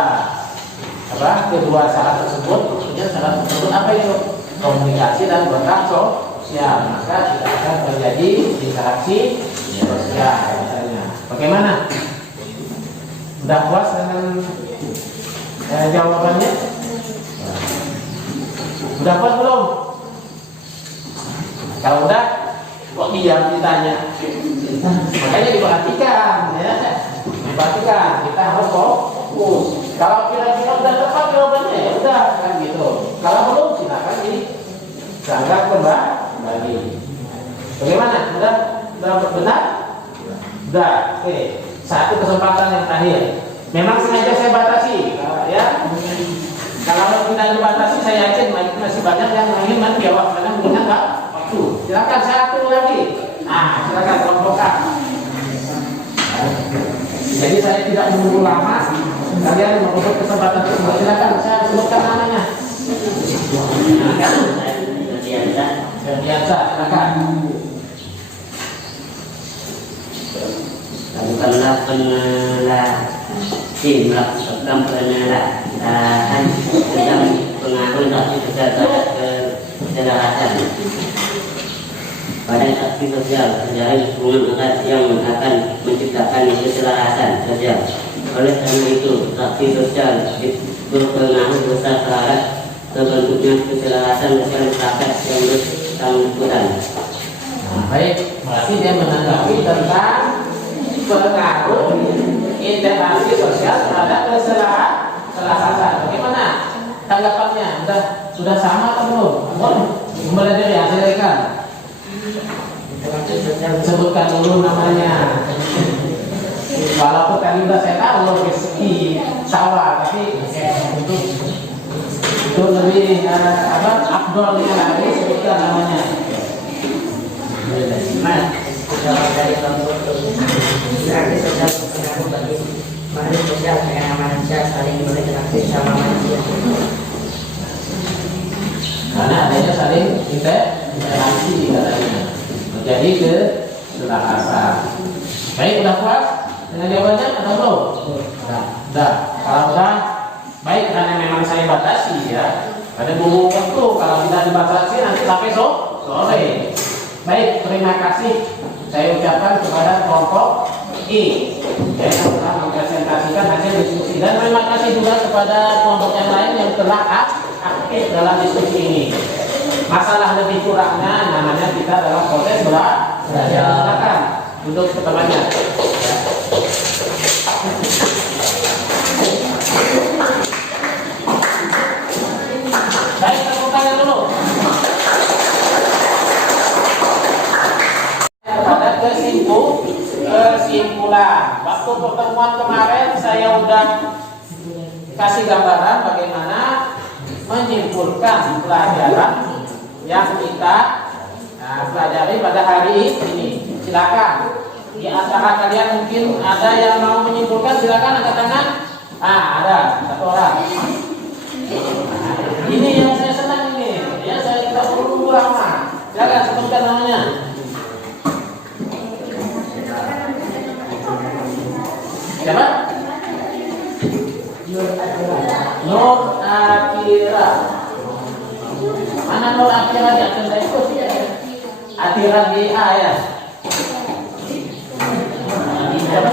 kedua syarat tersebut, tentunya syarat tersebut apa itu? Komunikasi dan kontak sosial, maka tidak akan terjadi interaksi sosial misalnya. Bagaimana? Sudah puas dengan jawabannya? Sudah puas belum? Kalau udah, kok diam ditanya? Makanya diperhatikan, ya. Diperhatikan, kita harus fokus. Kalau kira-kira udah tepat jawabannya, ya udah kan gitu. Kalau belum, silakan dianggap kembali. Bagaimana? Udah benar? Udah. Oke. Satu kesempatan yang terakhir. Memang sengaja saya batasi, ya. Kalau tidak dibatasi, saya yakin masih banyak yang ingin menjawab karena mungkin nggak waktu. Silakan satu lagi. Nah, silakan kelompok A. Jadi saya tidak menunggu lama. Kalian mengutuk kesempatan tersebut. Silakan, saya sebutkan namanya. Ferdiansa, silakan. Lakukanlah tim melakukan penelitian tentang pengakuan saksi sosial terhadap keselarasan pada saksi sosial terjalin hubungan yang akan menciptakan keselarasan sosial. Oleh karena itu, saksi sosial berpengaruh besar terhadap terbentuknya keselarasan sosial masyarakat yang bersangkutan. Baik, berarti dia menanggapi tentang pengaruh interaksi sosial terhadap keselarasan. Bagaimana tanggapannya? Sudah sama atau belum? Kembali dari hasilkan. Sebutkan dulu namanya. Walaupun tadi udah saya tahu rezeki sawah, tapi itu lebih afdolnya lagi sebutkan namanya. Nah, dari kelompok interaksi sosial pengaruh bagi makhluk sosial karena manusia saling berinteraksi sama manusia. Karena adanya saling interaksi katanya menjadi keselarasan. Baik, udah puas dengan jawabannya atau belum? Udah. Kalau udah, baik, karena memang saya batasi ya. Ada bumbu waktu, kalau tidak dibatasi nanti sampai sore. Baik, terima kasih saya ucapkan kepada kelompok I yang telah mempresentasikan hasil diskusi, dan terima kasih juga kepada kelompok yang lain yang telah aktif dalam diskusi ini. Masalah lebih kurangnya namanya kita dalam proses belajar. Silakan duduk ke tempatnya. Baik, tepuk tangan dulu. Pada kesimpulan, waktu pertemuan kemarin saya udah kasih gambaran bagaimana menyimpulkan pelajaran yang kita pelajari pada hari ini. Silakan. Di antara kalian mungkin ada yang mau menyimpulkan, silakan angkat tangan. Ada satu orang. Ini yang saya senang ini. Ya, saya tidak perlu lama. Silakan sebutkan namanya. Siapa? Nur Atira. Mana Nur Atira di atas itu? Atira di A ya. Siapa?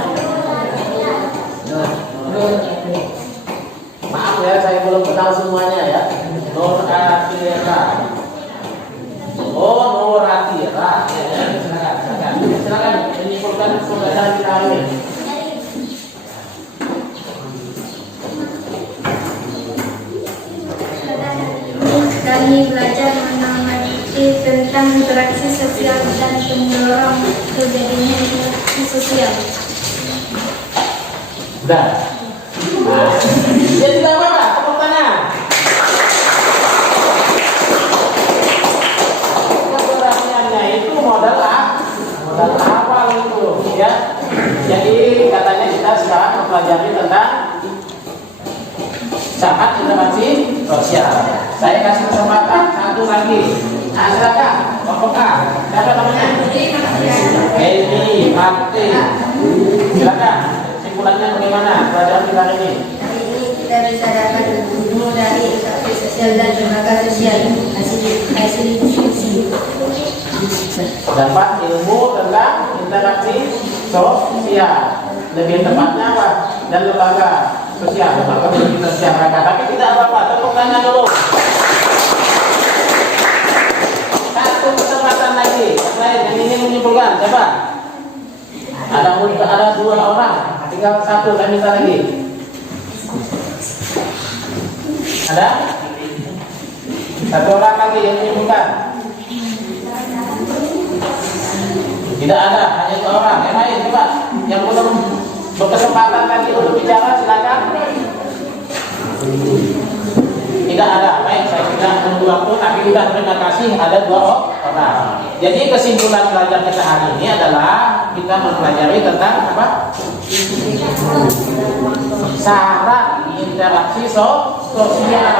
Maaf ya, saya belum kenal semuanya ya. Nur Atira. Oh, Nur Atira. Silakan menyimpulkan pembelajaran kita hari ini. Kami belajar mengenai tentang interaksi sosial dan mendorong terjadinya interaksi sosial. Udah. Jadi tidak apa-apa, tepuk tangan. Keberaniannya itu modal awal itu, ya. Jadi katanya kita sekarang mempelajari tentang syarat interaksi sosial. Saya kasih kesempatan satu lagi. Silakan, kelompok A. Siapa namanya? Amy Martin. Silakan. Kesimpulannya bagaimana pelajaran kita hari ini? Hari ini kita bisa dapat sosial dan lembaga sosial hasil diskusi. Dapat ilmu tentang interaksi sosial, lebih tepatnya apa? Dan lembaga sosial, lembaga pendidikan masyarakat. Tapi tidak apa-apa, tepuk tangan dulu. Satu kesempatan lagi, yang ingin menyimpulkan, coba. Ada 2 orang, tinggal 1, saya minta lagi. Ada? 1 orang lagi yang menyimpulkan. Tidak ada, hanya 2 orang. Yang lain coba, yang belum berkesempatan lagi untuk bicara silakan. Tidak ada. Baik, saya tidak menunggu waktu, tapi sudah terima kasih ada 2 orang. Jadi kesimpulan belajar kita hari ini adalah kita mempelajari tentang apa? Syarat interaksi sosial.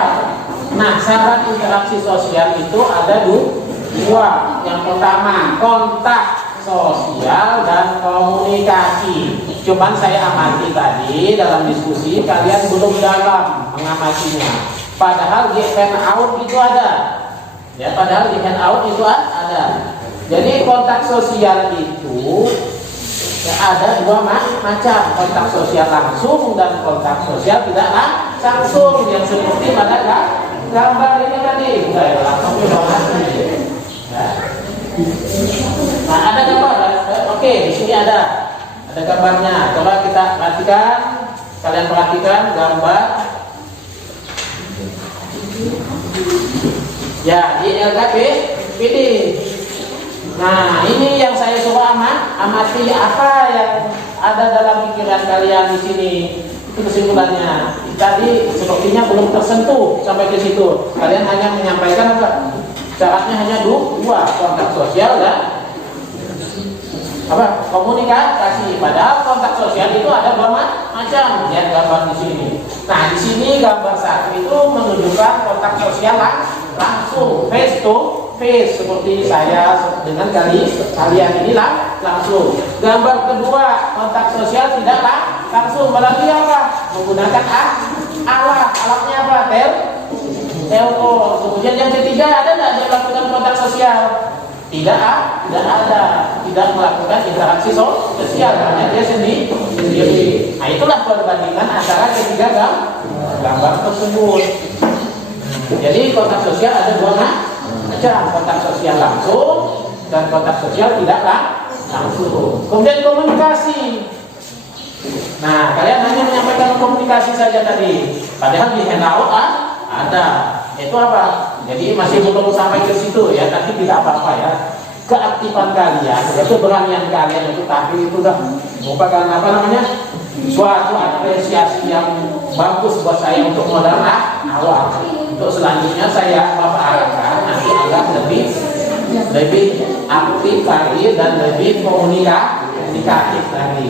Nah, syarat interaksi sosial itu ada 2. Yang pertama, kontak sosial dan komunikasi. Cuman saya amati tadi dalam diskusi kalian belum dalam mengamatinya. Padahal di handout itu ada. Ya, padahal di handout itu ada. Jadi kontak sosial itu ya, ada 2 macam, kontak sosial langsung dan kontak sosial tidak langsung, yang seperti pada gambar ini tadi. Langsung ya. Nah, ada gambar. Oke, di sini ada gambarnya. Coba kita perhatikan, kalian perhatikan gambar. Ya, di LKPD. Nah, ini yang saya coba amati apa yang ada dalam pikiran kalian di sini. Itu kesimpulannya. Tadi sepertinya belum tersentuh sampai ke situ. Kalian hanya menyampaikan apa? Syaratnya hanya 2, kontak sosial dan apa? Komunikasi. Padahal kontak sosial itu ada 2 macam. Lihat gambar di sini. Nah, di sini gambar 1 itu menunjukkan kontak sosial langsung, face to face, seperti saya dengan kalian inilah langsung. Gambar kedua, kontak sosial tidak langsung, berarti apa? Menggunakan alatnya apa? Telepon. Kemudian yang ketiga, ada tidak dia melakukan kontak sosial? Tidak ada, tidak melakukan interaksi sosial karena dia sendiri. Nah, itulah perbandingan antara ketiga gambar tersebut. Jadi kontak sosial ada 2 macam, kontak sosial langsung dan kontak sosial tidak langsung. Kemudian komunikasi. Nah, kalian hanya menyampaikan komunikasi saja tadi, padahal di handout ada. Itu apa? Jadi masih belum sampai ke situ ya, tapi tidak apa-apa ya. Keaktifan kalian, keberanian kalian itu tadi itu sudah merupakan apa namanya? Suatu apresiasi yang bagus buat saya untuk modal awal. Untuk selanjutnya saya harapkan nanti agak lebih aktif lagi dan lebih komunikatif lagi.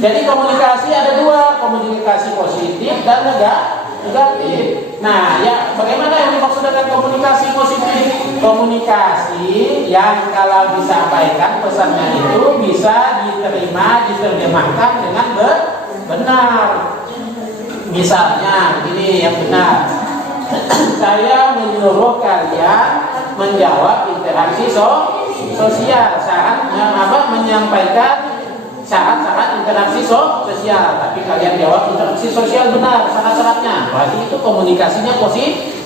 Jadi komunikasi ada 2, komunikasi positif dan negatif. Nah, ya bagaimana yang dimaksud dengan komunikasi positif? Komunikasi yang kalau disampaikan pesannya itu bisa diterjemahkan dengan benar. Misalnya ini yang benar. Saya menyuruh kalian menjawab interaksi sosial, menyampaikan syarat-syarat interaksi sosial, tapi kalian jawab interaksi sosial benar syarat-syaratnya. Berarti itu komunikasinya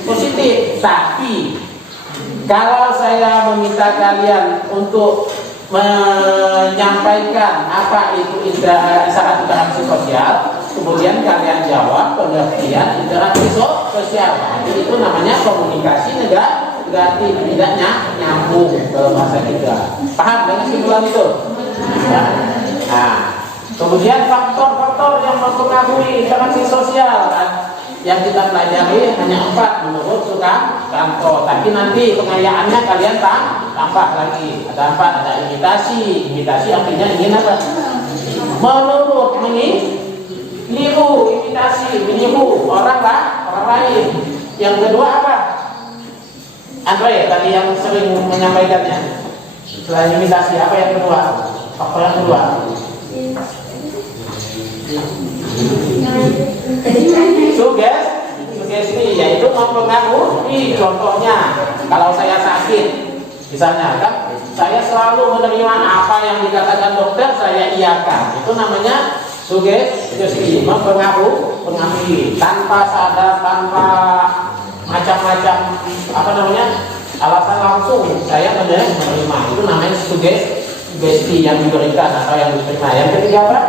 positif. Tapi kalau saya meminta kalian untuk menyampaikan apa itu syarat interaksi sosial, kemudian kalian jawab pengertian interaksi sosial, jadi itu namanya komunikasi negatif, tidak nyambung ke bahasa kita. Paham dengan kesimpulan itu? Ya. Nah, kemudian faktor-faktor yang mempengaruhi interaksi sosial yang kita pelajari hanya 4 menurut Sukanto. Tapi nanti pengayaannya kalian tambah lagi. Ada 4, ada imitasi. Imitasi artinya ingin apa? Menurut, meniru, imitasi, meniru orang lain. Yang kedua apa? Andre tadi yang sering menyampaikannya. Selain imitasi, apa yang kedua? Faktor yang kedua? Sugesti, yaitu mempengaruhi. Contohnya, kalau saya sakit, misalnya kan, saya selalu menerima apa yang dikatakan dokter, saya iakan. Itu namanya sugesti, mempengaruhi tanpa sadar, tanpa macam-macam alasan langsung saya menerima. Itu namanya sugesti yang diberikan atau yang diterima. Yang ketiga apa?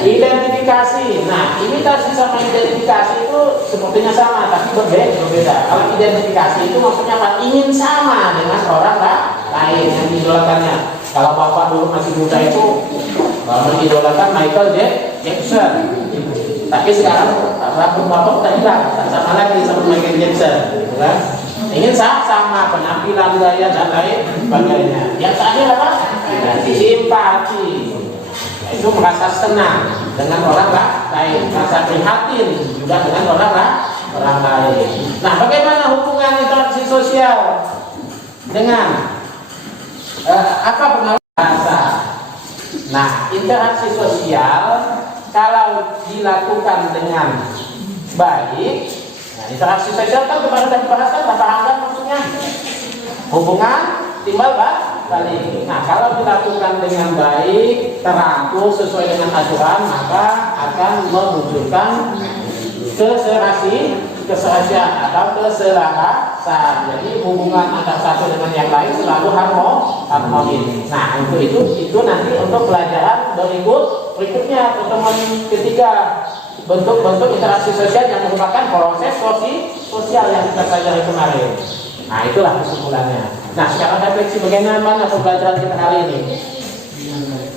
Identifikasi. Nah, imitasi sama identifikasi itu sepertinya sama tapi berbeda. Kalau identifikasi itu maksudnya apa? Ingin sama dengan orang lain yang diidolakannya. Kalau bapak dulu masih muda itu mengidolakan Michael Jackson. Tapi sekarang bapak udah hilang, tak sama lagi sama Michael Jackson, kan? Ingin sama penampilan, gaya dan lain sebagainya. Yang terakhir apa? Simpati. Itu merasa senang dengan orang lain, merasa prihatin juga dengan orang lain. Nah, bagaimana hubungan interaksi sosial dengan apa pengaruh bahasa? Nah, interaksi sosial kalau dilakukan dengan baik, nah, interaksi sosial kan kemarin tadi bahasan, paham maksudnya hubungan timbal balik. Nah, kalau dilakukan dengan baik, teratur sesuai dengan aturan, maka akan memunculkan keserasian atau keselarasan. Jadi hubungan antara satu dengan yang lain selalu harmonis. Nah, untuk itu nanti untuk pelajaran berikutnya pertemuan ketiga, bentuk-bentuk interaksi sosial yang merupakan proses sosial yang kita pelajari kemarin. Nah, itulah kesimpulannya. Nah, sekarang refleksi bagaimana pembelajaran kita hari ini.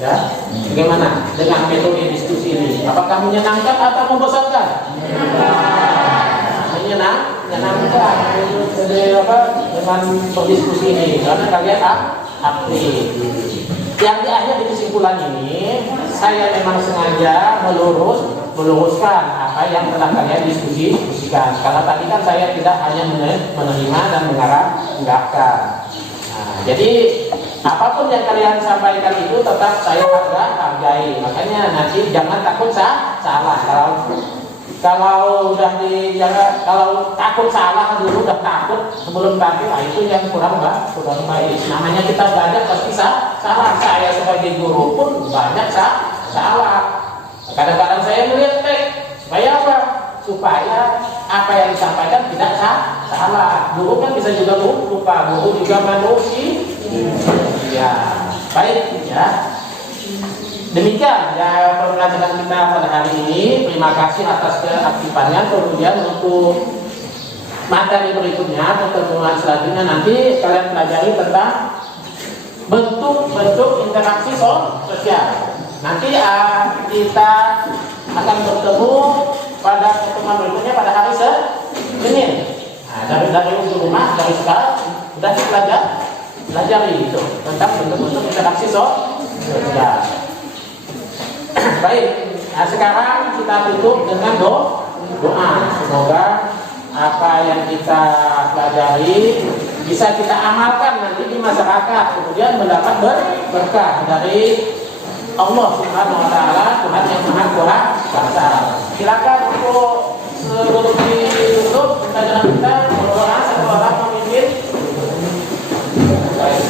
Ya, bagaimana dengan metode diskusi ini? Apakah menyenangkan atau membosankan? Menyenangkan. Dengan berdiskusi ini, karena kalian aktif. Yang di akhir di kesimpulan ini, saya memang sengaja meluruskan apa yang telah kalian diskusikan. Karena tadi kan saya tidak hanya menerima dan mengarahkan. Nah, jadi apapun yang kalian sampaikan itu tetap saya hargai. Makanya nanti jangan takut salah. Kalau kalau takut salah dulu, udah takut sebelum tampil, itu yang kurang baik. Namanya kita belajar pasti salah. Saya sebagai guru pun banyak salah. Kadang-kadang saya melihat supaya apa? Supaya apa yang disampaikan tidak salah. Guru kan bisa juga lupa, guru juga manusia. Ya, baik ya. Demikian ya pembelajaran kita pada hari ini. Terima kasih atas keaktifannya. Kemudian untuk materi berikutnya, pertemuan selanjutnya nanti kalian pelajari tentang bentuk-bentuk interaksi sosial. Nanti kita akan bertemu pada pertemuan berikutnya pada hari Senin. Nah, dari rumah, dari sekarang sudah pelajari itu tentang bentuk-bentuk interaksi sosial. Baik, nah sekarang kita tutup dengan doa. Semoga apa yang kita pelajari bisa kita amalkan nanti di masyarakat, kemudian mendapat berkah dari Allah Subhanahu wa Ta'ala, Tuhan yang Maha Kuasa. Silakan untuk sebelum ditutup pembelajaran kita berdoa, satu orang memimpin. Baik.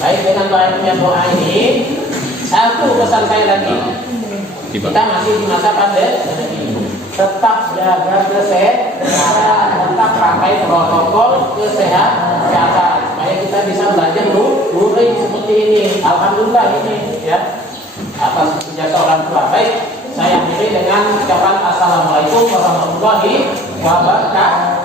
Baik, dengan banyaknya doa ini, satu pesan saya lagi. Kita masih di masa pandemi. Tetap jaga kesehatan, tetap pakai protokol kesehatan supaya kita bisa belajar luring seperti ini. Alhamdulillah ini ya atas jasa orang tua. Baik, saya akhiri dengan ucapan assalamualaikum warahmatullahi wabarakatuh.